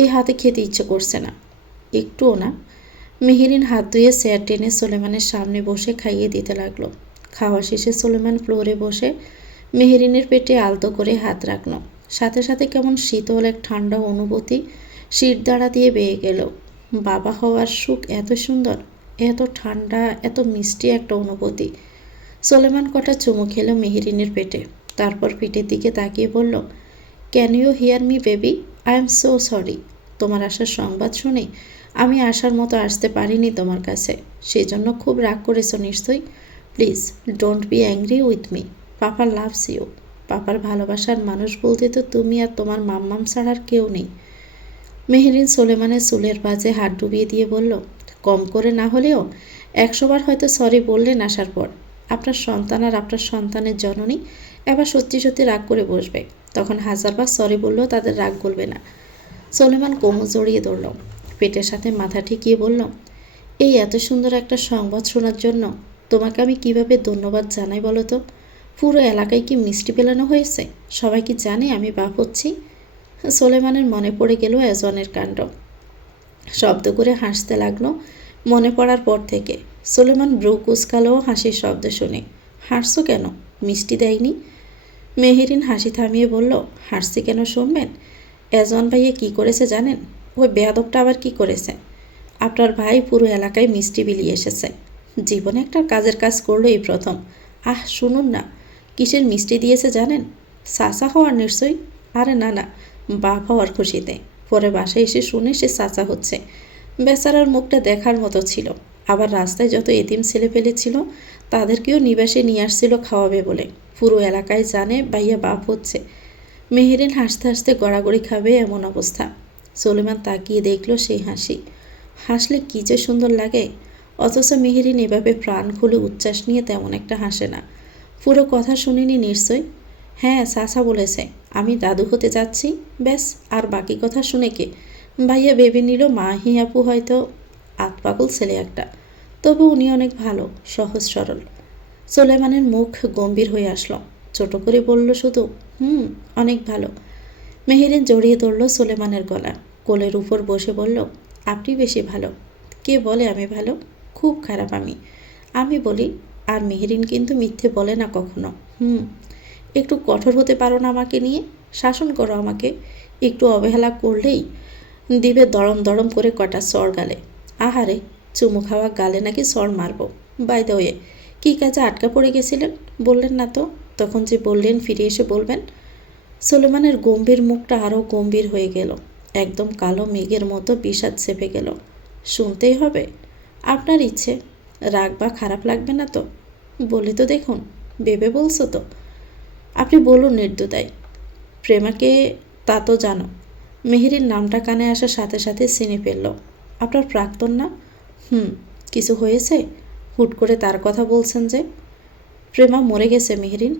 এই হাতে খেতে ইচ্ছে করছে না। একটুও না। মেহেরিন হাত ধুয়ে চেয়ার টেনে সোলেমানের সামনে বসে খাইয়ে দিতে লাগলো। খাওয়া শেষে সোলেমান ফ্লোরে বসে মেহেরিনের পেটে আলতো করে হাত রাখল। সাথে সাথে কেমন শীতল এক ঠান্ডা অনুভূতি শিরদাঁড়া দিয়ে বেয়ে গেল। বাবা হওয়ার সুখ এত সুন্দর, এত ঠান্ডা, এত মিষ্টি একটা অনুভূতি। সোলেমান কটা চুমু খেল মেহেরিনের পেটে, তারপর পিঠের দিকে তাকিয়ে বলল, can you hear me baby? I am so sorry. তোমার আসার সংবাদ শুনে আমি আসার মতো আসতে পারিনি তোমার কাছে, সেজন্য খুব রাগ করেছো নিশ্চয়ই। Please don't be angry with me. Papa loves you. পাপার ভালোবাসার মানুষ বলতে তো তুমি আর তোমার মাম্মাম ছাড়ার কেউ নেই। মেহেরিন সোলেমানের চুলের বাজে হাত ডুবিয়ে দিয়ে বলল, কম করে না হলেও 100 বার হয়তো সরি বললেন আসার পর। আপনার সন্তান আর আপনার সন্তানের জননী এবার সত্যি সত্যি রাগ করে বসবে, তখন 1000 বার সরি বললেও তাদের রাগ গলবে না। সোলেমান কোমর জড়িয়ে ধরল, পেটের সাথে মাথা ঠেকিয়ে বলল, এই এত সুন্দর একটা সংবাদ শোনার জন্য তোমাকে আমি কিভাবে ধন্যবাদ জানাই বলো তো? পুরো এলাকায় কি মিষ্টি পেলানো হয়েছে? সবাই কি জানে আমি বাপ হচ্ছি? সোলেমানের মনে পড়ে গেল এজনের কাণ্ড। শব্দ করে হাসতে লাগলো। মনে পড়ার পর থেকে সোলেমান ব্রু কুচকালো হাসির শব্দ শুনে। হাসছো কেন? মিষ্টি দেয়নি? মেহেরিন হাসি থামিয়ে বলল, হাসছি কেন শুনবেন? এজন ভাইয়ে কি করেছে জানেন? ওই বেয়াদবটা আবার কি করেছে? আপনার ভাই পুরো এলাকায় মিষ্টি বিলিয়ে এসেছে। জীবনে একটা কাজের কাজ করলো এই প্রথম। আহ শুনুন না, কিসের মিষ্টি দিয়েছে জানেন? চাচা হওয়ার নিশ্চয়ই। আরে না না, বাপ হওয়ার খুশিতে। পরে বাসায় এসে শুনে সে চাচা হচ্ছে। বেচারার মুখটা দেখার মতো ছিল। আবার রাস্তায় যত এতিম ছেলেপেলে ছিল তাদেরকেও নিবাসে নিয়ে আসছিল খাওয়াবে বলে। পুরো এলাকায় জানে ভাইয়া বাপ হচ্ছে। মেহেরিন হাসতে হাসতে গড়াগড়ি খাবে এমন অবস্থা। সোলেমান তাকিয়ে দেখল সেই হাসি। হাসলে কী যে সুন্দর লাগে, অথচ মেহেরিন এভাবে প্রাণ খুলে উচ্ছ্বাস নিয়ে তেমন একটা হাসে না। পুরো কথা শুনিনি নিশ্চয়? হ্যাঁ, চাচা বলেছে আমি দাদু হতে যাচ্ছি, ব্যাস। আর বাকি কথা শুনে কে? ভাইয়া ভেবে নিল মাহি আপু হয়তো আতপাগল ছেলে একটা, তবু উনি অনেক ভালো, সহজ সরল। সোলেমানের মুখ গম্ভীর হয়ে আসলো। ছোট করে বলল শুধু, অনেক ভালো। মেহেরিন জড়িয়ে ধরল সোলেমানের গলা, কোলের উপর বসে বলল, আপনি বেশি ভালো। কে বলে আমি ভালো? খুব খারাপ আমি বলি। আর মেহেরিন কিন্তু মিথ্যে বলে না কখনো। একটু কঠোর হতে পারো না আমাকে নিয়ে? শাসন করো আমাকে। একটু অবহেলা করলেই দিবে দড়ম দড়ম করে কটা সর গালে। আহারে, চুমু খাওয়া গালে নাকি সর মারব। বাই দ্য ওয়ে, কী কাজে আটকা পড়ে গেছিলেন বললেন না তো? তখন যে বললেন ফিরে এসে বলবেন। সুলেমানের গম্ভীর মুখটা আরও গম্ভীর হয়ে গেল, একদম কালো মেঘের মতো বিষাদ চেপে গেল। শুনতেই হবে? আপনার ইচ্ছে, রাগ বা খারাপ লাগবে না তো? বলে তো দেখুন, ভেবে বলছো তো? আপনি বলুন নির্দ্বিধায়। প্রেমাকে তা তো জানো। মেহেরির নামটা কানে আসার সাথে সাথে চিনে ফেলল। আপনার প্রাক্তন না? কিছু হয়েছে? হুট করে তার কথা বলছেন যে? প্রেমা মরে গেছে মেহেরিন।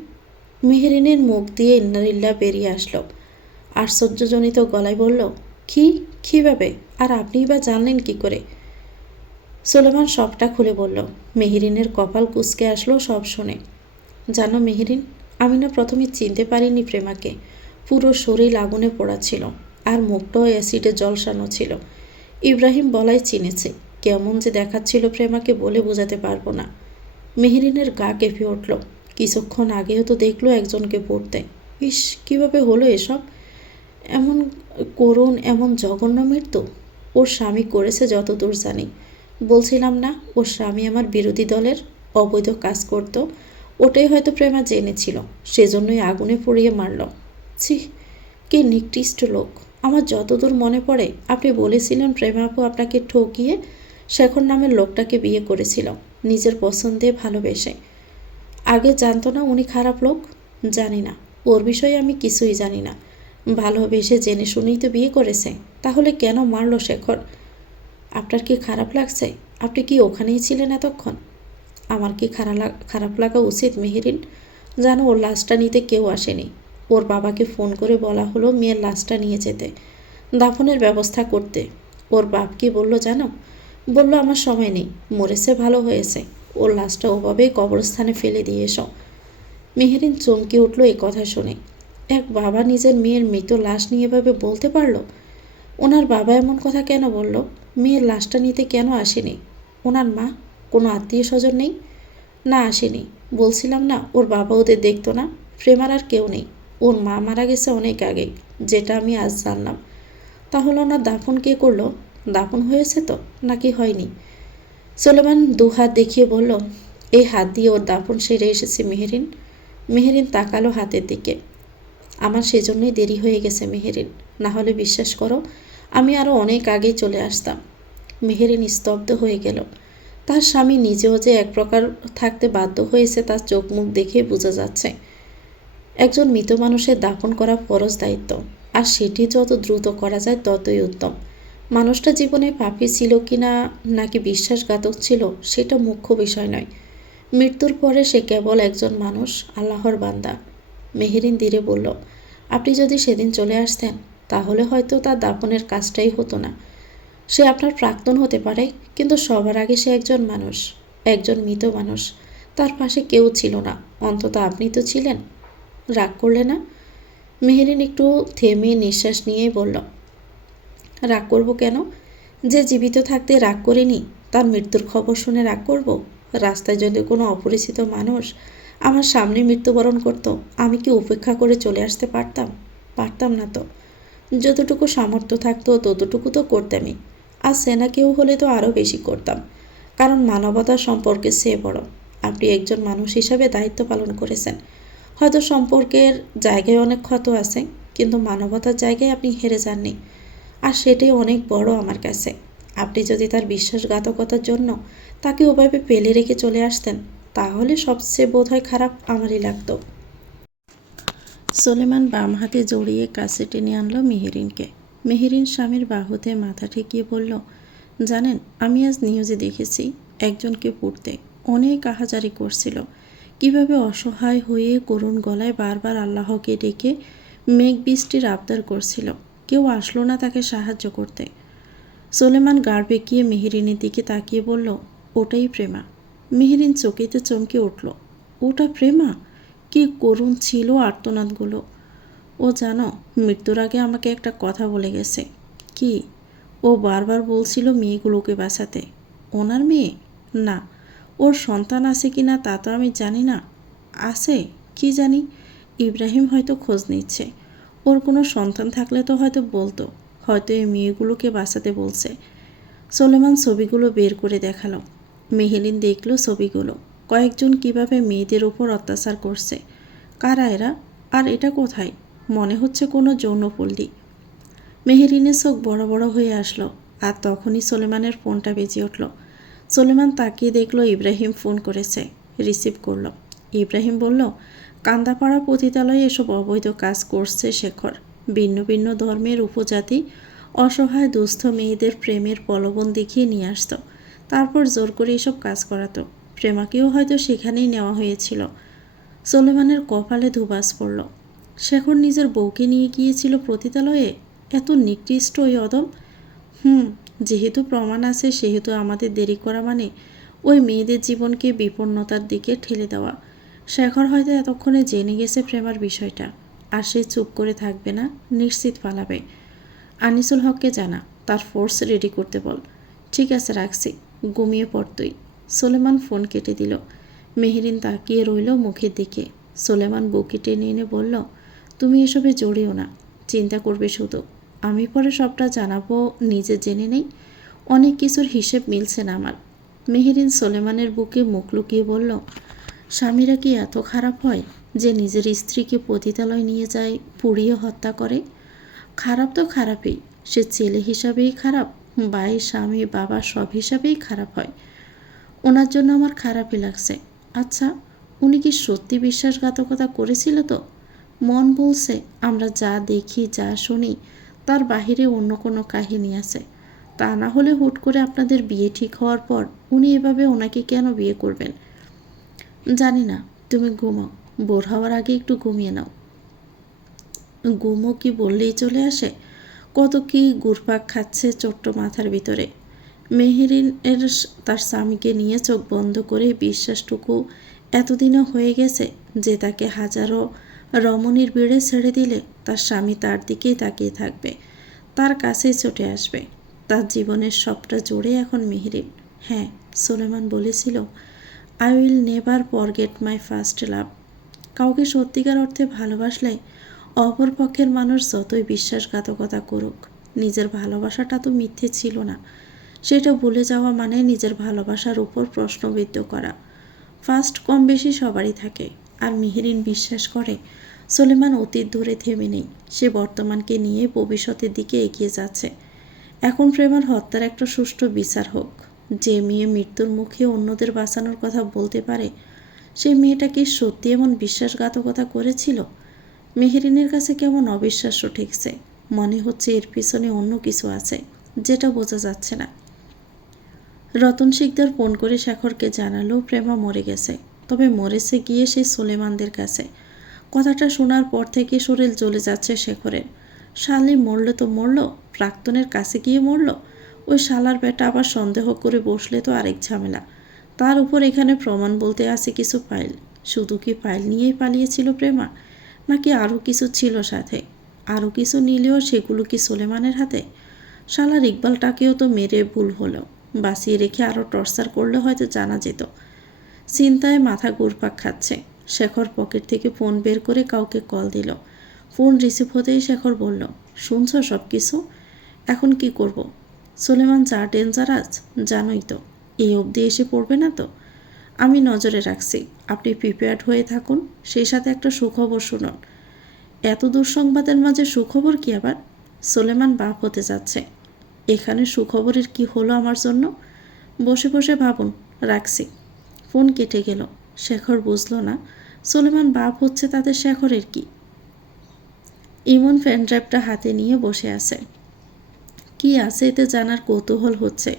মেহেরিনের মুখ দিয়ে ইন্নালিল্লাহ বেরিয়ে আসলো। আশ্চর্যজনিত গলায় বলল, কি? কীভাবে? আর আপনিই বা জানলেন কি করে? সুলেমান সবটা খুলে বলল। মেহেরিনের কপাল কুঁচকে আসলো সব শুনে। জানো মেহেরিন, আমি না প্রথমে চিনতে পারিনি প্রেমাকে। পুরো শরীর আগুনে পোড়া ছিল, আর মুখটাও অ্যাসিডে জলসানো ছিল। ইব্রাহিম বলাই চিনেছে। কেমন যে দেখাচ্ছিল প্রেমাকে বলে বোঝাতে পারবো না। মেহেরিনের গা কেঁপে উঠল। কিছুক্ষণ আগেও তো দেখলো একজনকে পড়তে। ইস, কীভাবে হলো এসব? এমন করুণ, এমন জঘন্য মৃত্যু। ওর স্বামী করেছে যতদূর জানি। বলছিলাম না ওর স্বামী আমার বিরোধী দলের অবৈধ কাজ করত? ওটাই হয়তো প্রেমা জেনেছিল, সেজন্যই আগুনে পুড়িয়ে মারল। ছি, কি নিকৃষ্ট লোক! আমার যতদূর মনে পড়ে আপনি বলেছিলেন প্রেমা আপু আপনাকে ঠকিয়ে শেখর নামের লোকটাকে বিয়ে করেছিল, নিজের পছন্দে ভালোবেসে। আগে জানতো না উনি খারাপ লোক? জানি না, ওর বিষয়ে আমি কিছুই জানি না। ভালোবেসে জেনে শুনেই তো বিয়ে করেছে। তাহলে কেন মারল শেখর? আপনার কি খারাপ লাগছে? আপনি কি ওখানেই ছিলেন এতক্ষণ? আমার কি খারাপ লাগা উচিত মেহেরিন? জানো ওর লাশটা নিতে কেউ আসেনি। ওর বাবাকে ফোন করে বলা হলো মেয়ের লাশটা নিয়ে যেতে, দাফনের ব্যবস্থা করতে। ওর বাপ কি বলল জানো? বলল আমার সময় নেই, মরেছে ভালো হয়েছে, ওর লাশটা ওভাবেই কবরস্থানে ফেলে দিয়ে এসো। মেহেরিন চমকে উঠল এই কথা শুনে। এক বাবা নিজের মেয়ের মৃত লাশ নিয়ে এভাবে বলতে পারল? ওনার বাবা এমন কথা কেন বলল? মেয়ের লাশটা নিতে কেন আসেনি? ওনার মা, কোনো আত্মীয় স্বজন নেই? না, আসেনি। বলছিলাম না ওর বাবা ওদের দেখতো না। প্রেমার আর কেউ নেই। ওর মা মারা গেছে অনেক আগেই, যেটা আমি আজ জানলাম। তাহলে ওনার দাফন কে করলো? দাফন হয়েছে তো, নাকি হয়নি? সুলেমান দুহাত দেখিয়ে বলল, এই হাত দিয়ে ওর দাফন সেরে এসেছে মেহেরিন। মেহেরিন তাকালো হাতের দিকে। আমার সেজন্যই দেরি হয়ে গেছে মেহেরিন, না হলে বিশ্বাস করো আমি আরও অনেক আগেই চলে আসতাম। মেহেরিন স্তব্ধ হয়ে গেল। তার স্বামী নিজেও যে এক প্রকার থাকতে বাধ্য হয়েছে তার চোখ মুখ দেখে বোঝা যাচ্ছে। একজন মৃত মানুষের দাফন করা ফরজ দায়িত্ব, আর সেটি যত দ্রুত করা যায় ততই উত্তম। মানুষটা জীবনে পাপী ছিল কিনা নাকি বিশ্বাসঘাতক ছিল সেটা মুখ্য বিষয় নয়। মৃত্যুর পরে সে কেবল একজন মানুষ, আল্লাহর বান্দা। মেহেরিন ধীরে বলল, আপনি যদি সেদিন চলে আসতেন তাহলে হয়তো তার দাফনের কাজটাই হতো না। সে আপনার প্রাক্তন হতে পারে, কিন্তু সবার আগে সে একজন মানুষ, একজন মৃত মানুষ। তার পাশে কেউ ছিল না, অন্তত আপনি তো ছিলেন। রাগ করলে না? মেহেরিন একটু থেমে নিঃশ্বাস নিয়েই বলল, রাগ করব কেন? যে জীবিত থাকতে রাগ করিনি, তার মৃত্যুর খবর শুনে রাগ করব? রাস্তায় যদি কোনো অপরিচিত মানুষ আমার সামনে মৃত্যুবরণ করত, আমি কি উপেক্ষা করে চলে আসতে পারতাম? পারতাম না তো। যতটুকু সামর্থ্য থাকতো ততটুকু তো করতামই। আর সেনা কেউ হলে তো আরও বেশি করতাম, কারণ মানবতা সম্পর্কে সে বড়। আপনি একজন মানুষ হিসাবে দায়িত্ব পালন করেছেন। হয়তো সম্পর্কের জায়গায় অনেক ক্ষত আছে, কিন্তু মানবতার জায়গায় আপনি হেরে যাননি, আর সেটাই অনেক বড় আমার কাছে। আপনি যদি তার বিশ্বাসঘাতকতার জন্য তাকে ওভাবে ফেলে রেখে চলে আসতেন, তাহলে সবচেয়ে বোধহয় খারাপ আমারই লাগতো। সুলেমান বাম হাতে জড়িয়ে কাছে টেনে আনলো মেহেরিনকে। মেহেরিন স্বামীর বাহুতে মাথা ঠেকিয়ে বলল, জানেন আমি আজ নিউজে দেখেছি একজনকে পুড়তে অনেক আহাজারি করছিল, কিভাবে অসহায় হয়ে করুণ গলায় বারবার আল্লাহকে ডেকে মেঘ বৃষ্টির আবদার করছিল। কেউ আসলো না তাকে সাহায্য করতে। সুলেমান গাড় বেঁকিয়ে মেহেরিনের দিকে তাকিয়ে বলল, ওটাই প্রেমা। মেহেরিন চকিতে চমকে উঠল। ওটা প্রেমা? কি করুণ ছিল আর্তনাদগুলো! ও জানো, মৃত্যুর আগে আমাকে একটা কথা বলে গেছে। কি? ও বারবার বলছিল মেয়েগুলোকে বাঁচাতে। ওনার মেয়ে? না, ওর সন্তান আছে কি না তা তো আমি জানি না। আছে কি জানি, ইব্রাহিম হয়তো খোঁজ নিচ্ছে। ওর কোনো সন্তান থাকলে তো হয়তো বলতো, হয়তো এই মেয়েগুলোকে বাঁচাতে বলছে। সুলেমান ছবিগুলো বের করে দেখালো। মেহেরিন দেখল ছবিগুলো। কয়েকজন কিভাবে মেয়েদের উপর অত্যাচার করছে। কারা এরা? আর এটা কোথায়? মনে হচ্ছে কোনো যৌনপল্লী। মেহেরিনের চোখ বড় বড় হয়ে আসলো, আর তখনই সোলেমানের ফোনটা বেজে উঠল। সোলেমান তাকিয়ে দেখল ইব্রাহিম ফোন করেছে। রিসিভ করল। ইব্রাহিম বলল, কান্দাপাড়া পতিতালয়ে এসব অবৈধ কাজ করছে শেখর। ভিন্ন ভিন্ন ধর্মের উপজাতি অসহায় দুস্থ মেয়েদের প্রেমের প্রলোভন দেখিয়ে নিয়ে আসত, তারপর জোর করে এসব কাজ করাতো। প্রেমাকেও হয়তো সেখানেই নেওয়া হয়েছিল। সোলেমানের কপালে ধুবাস পড়ল। শেখর নিজের বউকে নিয়ে গিয়েছিল পতিতালয়ে? এত নিকৃষ্ট ওই অদম। যেহেতু প্রমাণ আছে সেহেতু আমাদের দেরি করা মানে ওই মেয়েদের জীবনকে বিপন্নতার দিকে ঠেলে দেওয়া। শেখর হয়তো এতক্ষণে জেনে গেছে প্রেমার বিষয়টা, আর সে চুপ করে থাকবে না, নিশ্চিত পালাবে। আনিসুল হককে জানা, তার ফোর্স রেডি করতে বল। ঠিক আছে, রাখছি, ঘুমিয়ে পড় তুই। সোলেমান ফোন কেটে দিল। মেহেরিন তাকিয়ে রইল মুখের দিকে। সোলেমান বুকে টেনে এনে বলল, তুমি এসবে জড়িও না, চিন্তা করবে শুধু। আমি পরে সবটা জানাবো, নিজে জেনে নেই। অনেক কিছুর হিসেব মিলছে না আমার। মেহেরিন সোলেমানের বুকে মুখ লুকিয়ে বলল, স্বামীরা কি এত খারাপ হয় যে নিজের স্ত্রীকে পতিতালয় নিয়ে যায়, পুড়িয়ে হত্যা করে? খারাপ তো খারাপই, সে ছেলে হিসাবেই খারাপ, ভাই, স্বামী, বাবা সব হিসাবেই খারাপ হয়। ওনার জন্য আমার খারাপই লাগছে। আচ্ছা, উনি কি সত্যি বিশ্বাসঘাতকতা করেছিল? তো মন বলছে আমরা যা দেখি যা শুনি তার বাহিরে অন্য কোনো কাহিনী আছে। তা না হলে হুট করে আপনাদের বিয়ে ঠিক হওয়ার পর উনি এভাবে ওনাকে কেন বিয়ে করবেন? জানি না, তুমি ঘুমাও, ভোর হওয়ার আগে একটু ঘুমিয়ে নাও। ঘুমো কি বললেই চলে আসে? কত কি ঘুরপাক খাচ্ছে ছোট্ট মাথার ভিতরে। মেহেরিন তার স্বামীকে নিয়ে চোখ বন্ধ করে বিশ্বাসটুকু এতদিনও হয়ে গেছে যে তাকে হাজারো রমণীর ভিড়ে ছেড়ে দিলে তার স্বামী তার দিকেই তাকিয়ে থাকবে, তার কাছেই ছুটে আসবে। তার জীবনের সবটা জুড়ে এখন মেহেরিন। হ্যাঁ, সোলেমান বলেছিল, I will never forget my first love. কাউকে সত্যিকার অর্থে ভালোবাসলে অপর পক্ষের মানুষ যতই বিশ্বাসঘাতকতা করুক, নিজের ভালোবাসাটা তো মিথ্যে ছিল না। সেটা ভুলে যাওয়া মানে নিজের ভালোবাসার উপর প্রশ্নবিদ্ধ করা। ফার্স্ট কম বেশি সবারই থাকে, আর মেহেরিন বিশ্বাস করে সোলেমান অতীত দূরে থেমে নেই, সে বর্তমানকে নিয়ে ভবিষ্যতের দিকে এগিয়ে যাচ্ছে। এখন প্রেমার হত্যার একটা সুষ্ঠু বিচার হোক। যে মেয়ে মৃত্যুর মুখে অন্যদের বাঁচানোর কথা বলতে পারে, সেই মেয়েটা কি সত্যি এমন বিশ্বাসঘাতকতা করেছিল? মেহেরিনের কাছে কেমন অবিশ্বাস্য ঠেকছে। মনে হচ্ছে এর পিছনে অন্য কিছু আছে, যেটা বোঝা যাচ্ছে না। রতন শিকদার ফোন করে শেখরকে জানালো প্রেমা মরে গেছে, তবে মরেছে গিয়ে সেই সোলেমানদের কাছে। কথাটা শোনার পর থেকে শরীর জ্বলে যাচ্ছে শেখরের। শালি মরলে তো মরল, প্রাক্তনের কাছে গিয়ে মরল। ওই শালার বেটা আবার সন্দেহ করে বসলে তো আরেক ঝামেলা। তার উপর এখানে প্রমাণ বলতে আছে কিছু ফাইল। শুধু কি ফাইল নিয়েই পালিয়েছিল প্রেমা, নাকি আরও কিছু ছিল সাথে? আরও কিছু নিলেও সেগুলো কি সোলেমানের হাতে? শালার ইকবালটাকেও তো মেরে ভুল হলো, বাঁচিয়ে রেখে আরও টর্চার করলে হয়তো জানা যেত। চিন্তায় মাথা ঘুরপাক খাচ্ছে। শেখর পকেট থেকে ফোন বের করে কাউকে কল দিল। ফোন রিসিভ হতেই শেখর বলল, শুনছো সব কিছু? এখন কি করব? সোলেমান যা ডেঞ্জারাস জানোই তো, এই অবধি এসে পড়বে না তো? আমি নজরে রাখছি, আপনি প্রিপেয়ার্ড হয়ে থাকুন। সেই সাথে একটা সুখবর শুনুন। এত দুঃসংবাদের মাঝে সুখবর কি আবার? সোলেমান বাপ হতে যাচ্ছে। এখানে সুখবরের কি হলো আমার জন্য? বসে বসে ভাবুন, রাখছি। ফোন কেটে গেল। শেখর বুঝল না সোলেমান বাপ হচ্ছে তাতে শেখরের কি। ইমন পেনড্রাইভটা হাতে নিয়ে বসে আছে। কি আছে এতে জানার কৌতূহল হচ্ছে,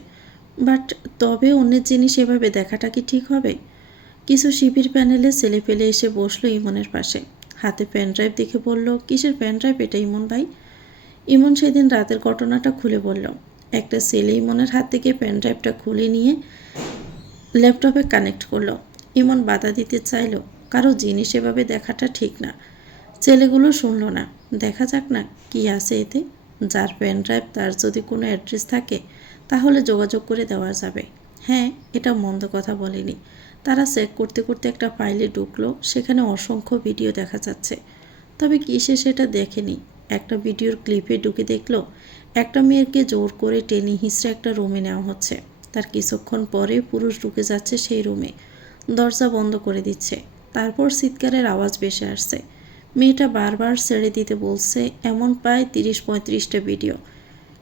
বাট তবে অন্যের জিনিস এভাবে দেখাটা কি ঠিক হবে? কিছু শিবির প্যানেলে ছেলে পেলে এসে বসলো ইমনের পাশে। হাতে পেনড্রাইভ দেখে বলল, কিসের পেনড্রাইভ এটা ইমন ভাই? ইমন সেদিন রাতের ঘটনাটা খুলে বলল। একটা ছেলে ইমনের হাত থেকে পেনড্রাইভটা খুলে নিয়ে ল্যাপটপে কানেক্ট করলো। ইমন বাধা দিতে চাইল, কারো জিনিস এভাবে দেখাটা ঠিক না। ছেলেগুলো শুনল না। দেখা যাক না কি আছে এতে। যার পেনড্রাইভ তার যদি কোনো অ্যাড্রেস থাকে তাহলে যোগাযোগ করে দেওয়া যাবে। হ্যাঁ, এটা মন্দ কথা বলেনি। তারা চেক করতে করতে একটা ফাইলে ঢুকলো, সেখানে অসংখ্য ভিডিও দেখা যাচ্ছে। তবে কিসে সেটা দেখেনি। একটা ভিডিওর ক্লিপে ঢুকে দেখলো একটা মেয়েকে জোর করে টেনে হিঁচড়ে একটা রুমে নেওয়া হচ্ছে। তার কিছুক্ষণ পরে পুরুষ ঢুকে যাচ্ছে সেই রুমে, দরজা বন্ধ করে দিচ্ছে। তারপর চিৎকারের আওয়াজ ভেসে আসছে। মেয়েটা বারবার ছেড়ে দিতে বলছে, এমন প্রায় 30-35টা ভিডিও,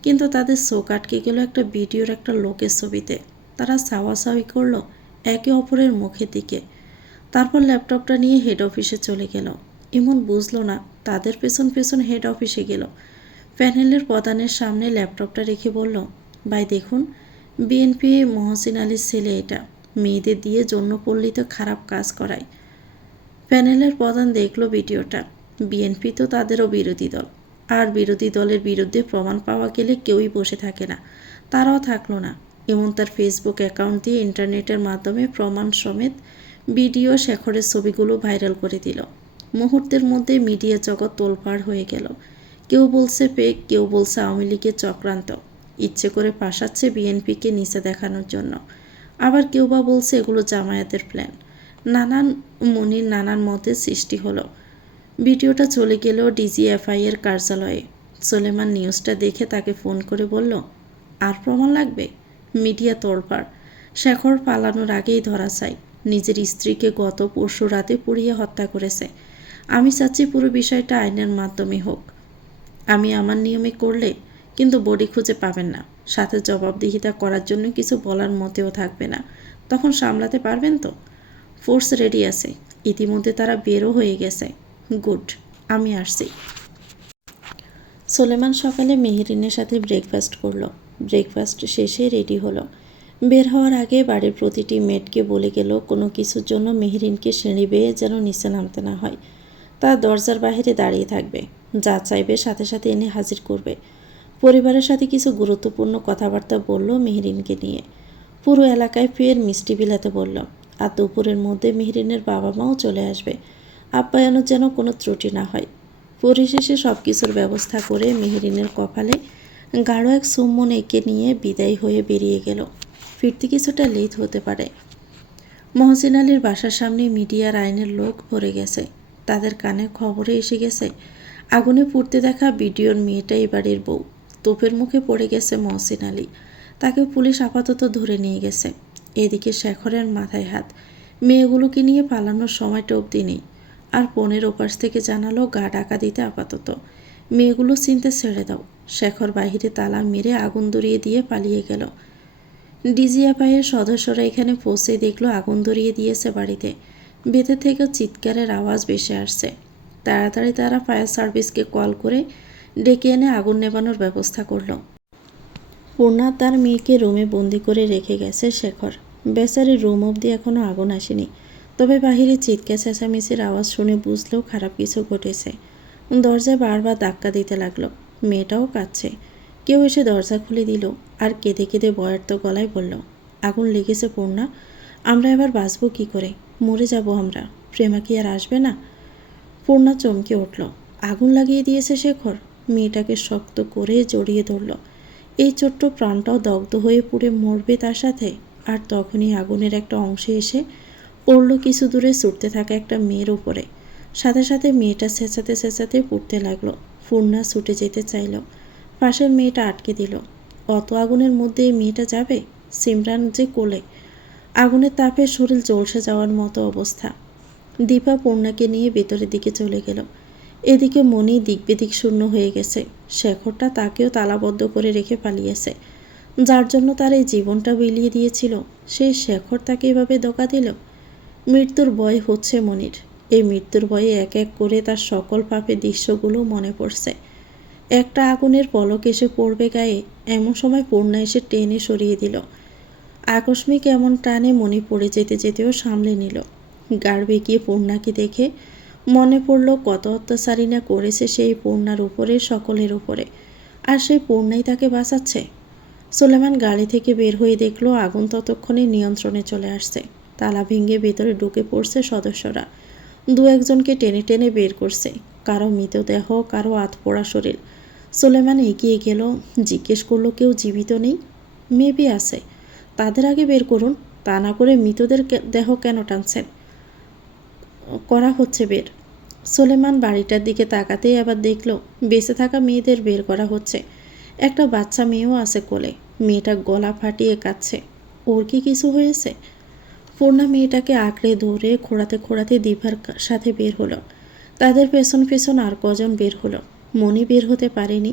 কিন্তু তাদের চোখ আটকে গেল একটা ভিডিওর একটা লোকের ছবিতে। তারা চাওয়াচাওয়ি করলো একে অপরের মুখের দিকে। তারপর ল্যাপটপটা নিয়ে হেড অফিসে চলে গেল। ইমন বুঝলো না তাদের পেছন পেছন হেড অফিসে গেল। প্যানেলের প্রধানের সামনে ল্যাপটপটা রেখে বলল, ভাই দেখুন, বিএনপি মহসিন আলীর ছেলে এটা, মেয়েদের দিয়ে যৌনপল্লীতে খারাপ কাজ করায়। প্যানেলের প্রধান দেখলো ভিডিওটা। বিএনপি তো তাদেরও বিরোধী দল, আর বিরোধী দলের বিরুদ্ধে প্রমাণ পাওয়া গেলে কেউই বসে থাকে না। তারাও থাকলো না। এমন তার ফেসবুক অ্যাকাউন্ট দিয়ে ইন্টারনেটের মাধ্যমে প্রমাণ সমেত ভিডিও শেখরের ছবিগুলো ভাইরাল করে দিল। মুহূর্তের মধ্যে মিডিয়া জগৎ তোলপাড় হয়ে গেল। কেউ বলছে ফেক, কেউ বলছে আওয়ামী লীগের চক্রান্ত, ইচ্ছে করে পাঠাচ্ছে বিএনপিকে নিচে দেখানোর জন্য। আবার কেউ বা বলছে এগুলো জামায়াতের প্ল্যান। নানান মনির নানান মতের সৃষ্টি হলো। ভিডিওটা চলে গেল ডিজিএফআই এর কার্যালয়ে। সোলেমান নিউজটা দেখে তাকে ফোন করে বলল, আর প্রমাণ লাগবে? মিডিয়া তোলপাড়। শেখর পালানোর আগেই ধরা চাই। নিজের স্ত্রীকে গত পরশু রাতে পুড়িয়ে হত্যা করেছে। আমি চাচ্ছি পুরো বিষয়টা আইনের মাধ্যমে হোক। আমি আমার নিয়মে করলে কিন্তু বডি খুঁজে পাবেন না, সাথে জবাবদিহিতা করার জন্য কিছু বলার মতেও থাকবে না। তখন সামলাতে পারবেন তো? ফোর্স রেডি আছে, ইতিমধ্যে তারা বেরও হয়ে গেছে। গুড, আমি আসছি। সোলেমান সকালে মেহেরিনের সাথে ব্রেকফাস্ট করলো। ব্রেকফাস্ট শেষে রেডি হলো। বের হওয়ার আগে বাড়ির প্রতিটি মেয়েটকে বলে গেল কোনো কিছুর জন্য মেহেরিনকে সিঁড়ি বেয়ে যেন নিচে নামতে না হয়। তার দরজার বাইরে দাঁড়িয়ে থাকবে, যা চাইবে সাথে সাথে এনে হাজির করবে। পরিবারের সাথে কিছু গুরুত্বপূর্ণ কথাবার্তা বলল মেহেরিনকে নিয়ে। পুরো এলাকায় ফের মিষ্টি বিলাতে বলল। আর দুপুরের মধ্যে মেহেরিনের বাবা মাও চলে আসবে। আপ্যায়নের যেন কোনো ত্রুটি না হয়। পরিশেষে সব কিছুর ব্যবস্থা করে মেহেরিনের কপালে গাঢ় এক চুম্বন এঁকে নিয়ে বিদায় হয়ে বেরিয়ে গেল। ফিরতে কিছুটা লেট হতে পারে। মহসিন আলীর বাসার সামনে মিডিয়ার আইনের লোক ভরে গেছে। তাদের কানে খবরে এসে গেছে আগুনে পুড়তে দেখা ভিডিওর মেয়েটাই বাড়ির বউ। তোপের মুখে পড়ে গেছে মহসিন আলী। তাকে পুলিশ আপাতত ধরে নিয়ে গেছে। এদিকে শেখরের মাথায় হাত। মেয়েগুলোকে নিয়ে পালানোর সময়টা অবধি নেই। আর বোনের ওপাশ থেকে জানালো গা ঢাকা দিতে আপাতত। মেয়েগুলো চিনতে ছেড়ে দাও। শেখর বাহিরে তালা মেরে আগুন ধরিয়ে দিয়ে পালিয়ে গেল। ডিজিএফআইয়ের সদস্যরা এখানে পৌঁছে দেখলো আগুন ধরিয়ে দিয়েছে বাড়িতে। ভেতর থেকে চিৎকারের আওয়াজ ভেসে আসছে। তাড়াতাড়ি তারা ফায়ার সার্ভিসকে কল করে ডেকে এনে আগুন নেভানোর ব্যবস্থা করলো। পূর্ণা তার মেয়েকে রুমে বন্দি করে রেখে গেছে শেখর। বেচারির রুম অবধি এখনও আগুন আসেনি। তবে বাহিরে চিৎকার চেঁচামেচির আওয়াজ শুনে বুঝলেও খারাপ কিছু ঘটেছে। দরজায় বারবার ধাক্কা দিতে লাগলো। মেয়েটাও কাঁদছে। কেউ এসে দরজা খুলে দিল আর কেঁদে কেঁদে বয়ার্ত গলায় বলল, আগুন লেগেছে পূর্ণা, আমরা এবার বাঁচবো কী করে? মরে যাব আমরা। প্রেমা কি আর আসবে না? পূর্ণা চমকে উঠল। আগুন লাগিয়ে দিয়েছে শেখর। মেয়েটাকে শক্ত করে জড়িয়ে ধরল। এই ছোট্ট প্রাণটাও দগ্ধ হয়ে পুড়ে মরবে তার সাথে। আর তখনই আগুনের একটা অংশে এসে পড়ল কিছু দূরে ছুটতে থাকা একটা মেয়ের উপরে। সাথে সাথে মেয়েটা চেঁচাতে চেঁচাতে পুড়তে লাগলো। পূর্ণা ছুটে যেতে চাইল। পাশের মেয়েটা আটকে দিল। অত আগুনের মধ্যে এই মেয়েটা যাবে? সিমরান যে কোলে। আগুনের তাপে শরীর ঝলসে যাওয়ার মতো অবস্থা। দীপা পূর্ণাকে নিয়ে ভেতরের দিকে চলে গেল। এদিকে মনি দিকবেদিক শূন্য হয়ে গেছে। শেখরটা তাকেও তালাবদ্ধ করে রেখে পালিয়েছে। যার জন্য তার এই জীবনটা বিলিয়ে দিয়েছিল, সেই শেখর তাকে এভাবে ধোঁকা দিল। মৃত্যুর ভয় হচ্ছে মনির। এই মৃত্যুর ভয়ে এক এক করে তার সকল পাপের দৃশ্যগুলো মনে পড়ছে। একটা আগুনের পলক এসে পড়বে গায়ে, এমন সময় পূর্ণা এসে টেনে সরিয়ে দিল। আকস্মিক এমন টানে মনি পড়ে যেতে যেতেও সামলে নিল। গাড় বেঁকিয়ে পূর্ণাকে দেখে মনে পড়ল কত অত্যাচারী না করেছে সেই পূর্ণার উপরে, সকলের উপরে। আর সেই পূর্ণাই তাকে বাঁচাচ্ছে। সোলেমান গাড়ি থেকে বের হয়ে দেখলো আগুন ততক্ষণে নিয়ন্ত্রণে চলে আসছে। তালা ভেঙে ভেতরে ঢুকে পড়ছে সদস্যরা। দু একজনকে টেনে টেনে বের করছে। কারো মৃতদেহ, কারো আধপোড়া শরীর। সোলেমান এগিয়ে গেল, জিজ্ঞেস করলো কেউ জীবিত নেই? মেবি আছে, তাদের আগে বের করুন। তা না করে মৃতদের দেহ কেন টানছেন? করা হচ্ছে বের। সোলেমান বাড়িটার দিকে তাকাতেই আবার দেখল বেঁচে থাকা মেয়েদের বের করা হচ্ছে। একটা বাচ্চা মেয়েও আছে কোলে। মেয়েটা গলা ফাটিয়ে কাঁদছে। ওর কি কিছু হয়েছে? পূর্ণা মেয়েটাকে আঁকড়ে ধরে খোঁড়াতে খোঁড়াতে দীপার সাথে বের হলো। তাদের পেছন পেছন আর কজন বের হলো। মনি বের হতে পারেনি,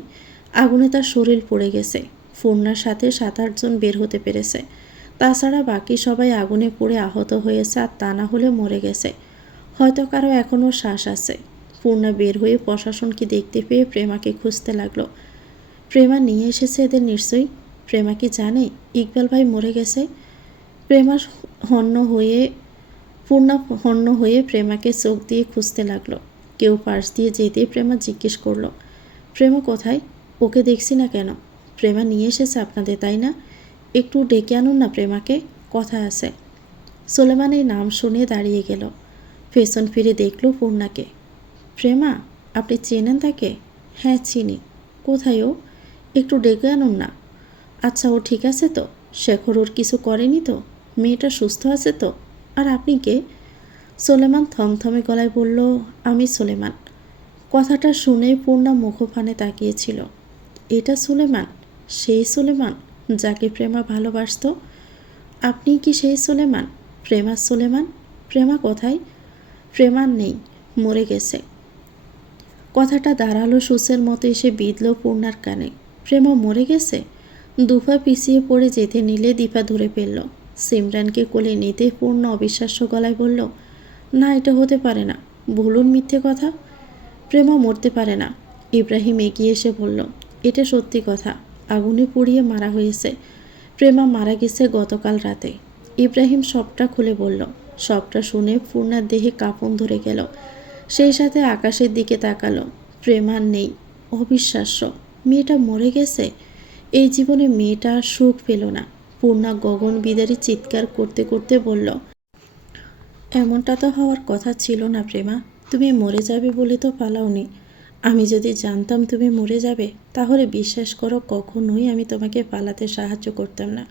আগুনে তার শরীর পড়ে গেছে। পূর্ণার সাথে 7-8 জন বের হতে পেরেছে। তাছাড়া বাকি সবাই আগুনে পুড়ে আহত হয়েছে, আর তা না হলে মরে গেছে। হয়তো কারো এখনও শ্বাস আছে। পূর্ণা বের হয়ে প্রশাসনকে দেখতে পেয়ে প্রেমাকে খুঁজতে লাগলো। প্রেমা নিয়ে এসেছে এদের নিশ্চয়ই। প্রেমা কি জানে ইকবাল ভাই মরে গেছে? প্রেমা পূর্ণা হন্য হয়ে প্রেমাকে চোখ দিয়ে খুঁজতে লাগলো। কেউ পাশ দিয়ে যেতেই প্রেমা জিজ্ঞেস করলো, প্রেমা কোথায়? ওকে দেখছি না কেন? প্রেমা নিয়ে এসেছে আপনাদের, তাই না? একটু ডেকে আনুন না প্রেমাকে, কথা আছে। সুলেমান এই নাম শুনে দাঁড়িয়ে গেল। পেছন ফিরে দেখল পূর্ণাকে। প্রেমা, আপনি চেনেন তাকে? হ্যাঁ চিনি। কোথায় ও? একটু ডেকে আনুন না। আচ্ছা, ও ঠিক আছে তো? শেখর ওর কিছু করেনি তো? মেয়েটা সুস্থ আছে তো? আর আপনি কে? সুলেমান থমথমে গলায় বলল, আমি সুলেমান। কথাটা শুনেই পূর্ণা মুখোপানে তাকিয়েছিল। এটা সুলেমান? সেই সুলেমান যাকে প্রেমা ভালোবাসত? আপনি কি সেই সুলেমান? প্রেমার সুলেমান? প্রেমা কোথায়? প্রেমার নেই, মরে গেছে। কথাটা দাঁড়ালো সূচের মতো এসে বিঁধল পূর্ণার কানে। প্রেমা মরে গেছে? দুপা পিছিয়ে পড়ে যেতে নিলে দীপা ধরে ফেলল। সিমরানকে কোলে নিতে পূর্ণ অবিশ্বাস্য গলায় বলল, না, এটা হতে পারে না, বলুন মিথ্যে কথা। প্রেমা মরতে পারে না। ইব্রাহিম এগিয়ে এসে বলল, এটা সত্যি কথা, আগুনে পুড়িয়ে মারা হয়েছে। প্রেমা মারা গেছে গতকাল রাতে। ইব্রাহিম সবটা খুলে বলল। সবটা শুনে পূর্ণার দেহে কাঁপন ধরে গেল। সেই সাথে আকাশের দিকে তাকালো। প্রেমার নেই। অবিশ্বাস্য, মেয়েটা মরে গেছে। এই জীবনে মেয়েটা আর সুখ পেল না। পূর্ণা গগন বিদারী চিৎকার করতে করতে বলল, এমনটা তো হওয়ার কথা ছিল না প্রেমা। তুমি মরে যাবে বলে তো পালাওনি। আমি যদি জানতাম তুমি মরে যাবে, তাহলে বিশ্বাস করো কখনোই আমি তোমাকে পালাতে সাহায্য করতাম না।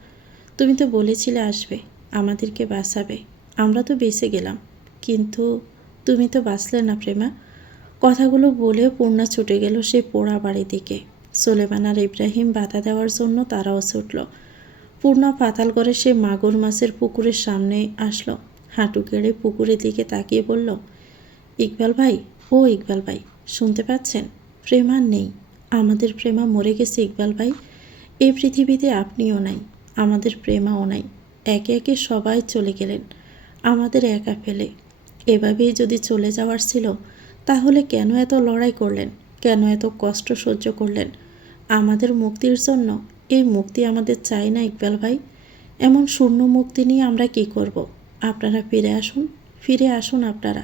তুমি তো বলেছিলে আসবে, আমাদেরকে বাঁচাবে। আমরা তো বেঁচে গেলাম, কিন্তু তুমি তো বাঁচলে না প্রেমা। কথাগুলো বলে পূর্ণা ছুটে গেল সে পোড়া বাড়ির দিকে। সুলেমান আর ইব্রাহিম বাধা দেওয়ার জন্য তারাও ছুটল। পূর্ণা পাতাল করে সে মাগুর মাছের পুকুরের সামনে আসলো। হাঁটু গেড়ে পুকুরের দিকে তাকিয়ে বলল, ইকবাল ভাই, ও ইকবাল ভাই, শুনতে পাচ্ছেন? প্রেমা নেই, আমাদের প্রেমা মরে গেছে ইকবাল ভাই। এই পৃথিবীতে আপনিও নাই, আমাদের প্রেমাও নাই। একে একে সবাই চলে গেলেন, আমাদের একা ফেলে। এভাবেই যদি চলে যাওয়ার ছিল, তাহলে কেন এত লড়াই করলেন? কেন এত কষ্ট সহ্য করলেন আমাদের মুক্তির জন্য? এই মুক্তি আমাদের চাই না ইকবাল ভাই। এমন শূন্য মুক্তি নিয়ে আমরা কি করব? আপনারা ফিরে আসুন, ফিরে আসুন আপনারা।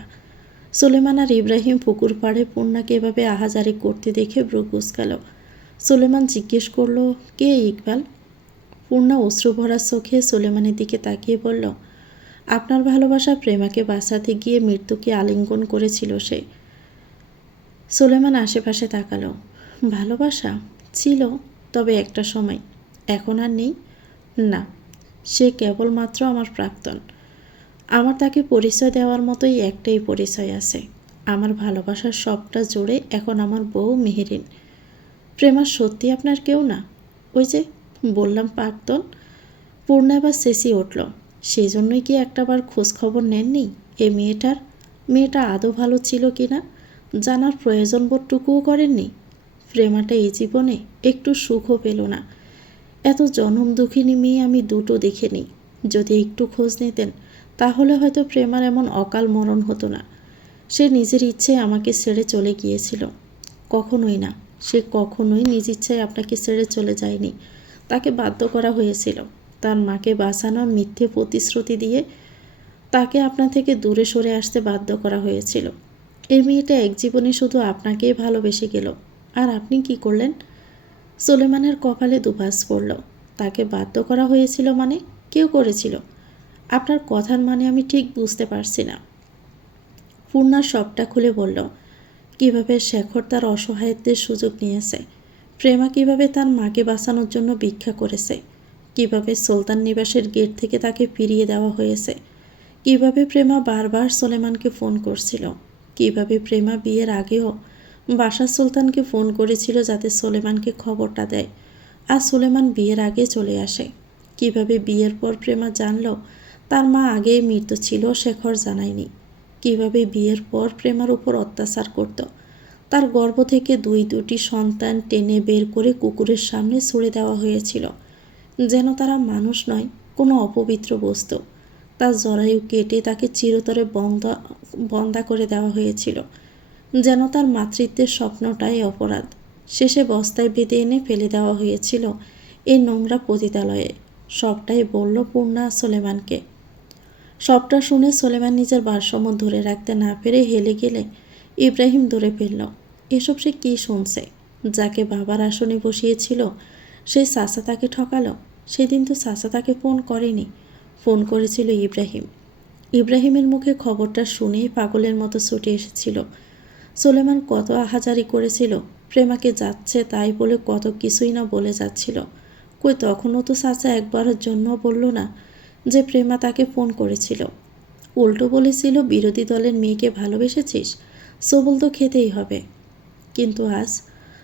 সুলেমান আর ইব্রাহিম পুকুর পাড়ে পূর্ণাকে এভাবে আহাজারি করতে দেখে ব্রু কুঁচকাল। সুলেমান জিজ্ঞেস করল, কে ইকবাল? পূর্ণা অশ্রুভরা চোখে সুলেমানের দিকে তাকিয়ে বলল, আপনার ভালোবাসা প্রেমাকে বাঁচাতে গিয়ে মৃত্যুকে আলিঙ্গন করেছিল সে। সুলেমান আশেপাশে তাকালো। ভালোবাসা ছিল, তবে একটা সময়, এখন আর নেই। না, সে কেবলমাত্র আমার প্রাক্তন। আমার তাকে পরিচয় দেওয়ার মতোই একটাই পরিচয় আছে। আমার ভালোবাসার সবটা জুড়ে এখন আমার বউ মেহেরিন। প্রেমা সত্যি আপনার কেউ না? ওই যে বললাম প্রাক্তন। পূর্ণা এবার চেঁচিয়ে উঠল। সেই জন্যই কি একটাবার খোঁজ খবর নেননি এ মেয়েটার? মেয়েটা আদৌ ভালো ছিল কি না জানার প্রয়োজন বোধটুকুও করেননি? প্রেমাটা এই জীবনে একটু সুখও পেল না। এত জনম দুঃখিনী মেয়ে আমি দুটো দেখিনি। যদি একটু খোঁজ নিতেন, তাহলে হয়তো প্রেমার এমন অকাল মরণ হতো না। সে নিজের ইচ্ছে আমাকে ছেড়ে চলে গিয়েছিল। কখনোই না, সে কখনোই নিজ ইচ্ছায় আপনাকে ছেড়ে চলে যায়নি। তাকে বাধ্য করা হয়েছিল। তার মাকে বাঁচানোর মিথ্যে প্রতিশ্রুতি দিয়ে তাকে আপনা থেকে দূরে সরে আসতে বাধ্য করা হয়েছিল। এই মেয়েটা এক জীবনে শুধু আপনাকেই ভালোবেসে গেল। আর আপনি কি করলেন? সুলেমানের কপালে দুভাঁজ পড়ল। তাকে বাধ্য করা হয়েছিল মানে? কেউ করেছিল? আপনার কথার মানে আমি ঠিক বুঝতে পারছি না। পূর্ণা সবটা খুলে বলল, কিভাবে শেখর তার অসহায়ত্বের সুযোগ নিয়েছে, প্রেমা কিভাবে তার মাকে বাঁচানোর জন্য ভিক্ষা করেছে, কিভাবে সুলতান নিবাসের গেট থেকে তাকে ফিরিয়ে দেওয়া হয়েছে, কিভাবে প্রেমা বারবার সুলেমানকে ফোন করছিল, কিভাবে প্রেমা বিয়ের আগেও বাশার সুলতানকে ফোন করেছিল যাতে সুলেমানকে খবরটা দেয়, আর সুলেমান বিয়ের আগে চলে আসে, কিভাবে বিয়ের পর প্রেমা জানল তার মা আগেই মৃত্যু ছিল, শেখর জানায়নি, কিভাবে বিয়ের পর প্রেমার উপর অত্যাচার করত। তার গর্ভ থেকে দুটি সন্তান টেনে বের করে কুকুরের সামনে ছুঁড়ে দেওয়া হয়েছিল, যেন তারা মানুষ নয়, কোনো অপবিত্র বস্তু। তার জরায়ু কেটে তাকে চিরতরে বন্দা করে দেওয়া হয়েছিল, যেন তার মাতৃত্বের স্বপ্নটাই অপরাধ। শেষে বস্তায় বেঁধে এনে ফেলে দেওয়া হয়েছিল এই নোংরা পতিতালয়ে। সবটাই বলল পূর্ণা সোলেমানকে। সবটা শুনে সোলেমান নিজের ভারসাম্য ধরে রাখতে না পেরে হেলে গেলে ইব্রাহিম ধরে ফেলল। এসব সে কী শুনছে? যাকে বাবার আসনে বসিয়েছিল সেই চাচা তাকে ঠকালো। সেদিন তো চাচা তাকে ফোন করেনি, ফোন করেছিল ইব্রাহিম। ইব্রাহিমের মুখে খবরটা শুনেই পাগলের মতো ছুটে এসেছিল। সোলেমান কত আহাজারি করেছিল, প্রেমাকে যাচ্ছে তাই বলে কত কিছুই না বলে যাচ্ছিল। কই তখনও তো চাচা একবারের জন্য বলল না যে প্রেমা তাকে ফোন করেছিল। উল্টো বলেছিল বিরোধী দলের মেয়েকে ভালোবেসেছিস, সবল তো খেতেই হবে। কিন্তু আজ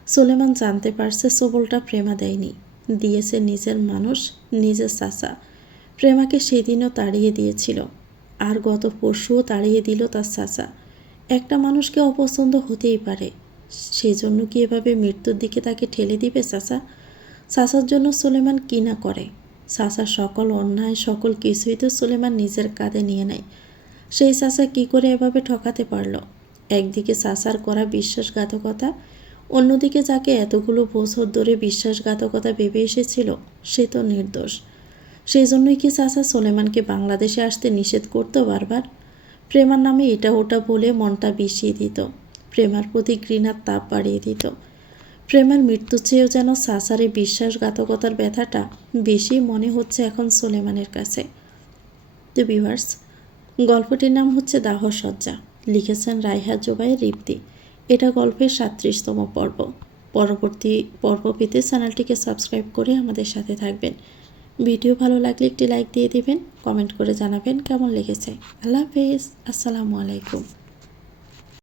সোলেমান জানতে পারছে সবলটা প্রেমা দেয়নি, দিয়েছে নিজের মানুষ, নিজের চাচা। প্রেমাকে সেদিনও তাড়িয়ে দিয়েছিল, আর গত পরশুও তাড়িয়ে দিল তার চাচা। একটা মানুষকে অপছন্দ হতেই পারে, সেজন্য কি এভাবে মৃত্যুর দিকে তাকে ঠেলে দিবে চাচা? চাচার জন্য সোলেমান কি না করে। চাচার সকল অন্যায়, সকল কিছুই তো সোলেমান নিজের কাঁধে নিয়ে নেয়। সেই চাচা কি করে এভাবে ঠকাতে পারল? একদিকে চাচার করা বিশ্বাসঘাতকতা, অন্যদিকে যাকে এতগুলো বছর ধরে বিশ্বাসঘাতকতা ভেবে এসেছিল সে তো নির্দোষ। সেই জন্যই কি চাচা সোলেমানকে বাংলাদেশে আসতে নিষেধ করতো বারবার? প্রেমার নামে এটা ওটা বলে মনটা বিষিয়ে দিত, প্রেমার প্রতি ঘৃণার তাপ বাড়িয়ে দিত। প্রেমার মৃত্যু চেয়েও যেন চাচারে বিশ্বাসঘাতকতার ব্যথাটা বেশি মনে হচ্ছে এখন সোলেমানের কাছে। তো ভিউয়ার্স, গল্পটির নাম হচ্ছে দাহসজ্জা, লিখেছেন রায়হান জুবায়ের রিপ্তি। এটা গল্পের 37তম পর্ব। পরবর্তী পর্ব পেতে চ্যানেলটিকে সাবস্ক্রাইব করে আমাদের সাথে থাকবেন। ভিডিও ভালো লাগলে একটি লাইক দিয়ে দিবেন, কমেন্ট করে জানাবেন কেমন লেগেছে। আল্লাহ হাফেজ, আসসালামু আলাইকুম।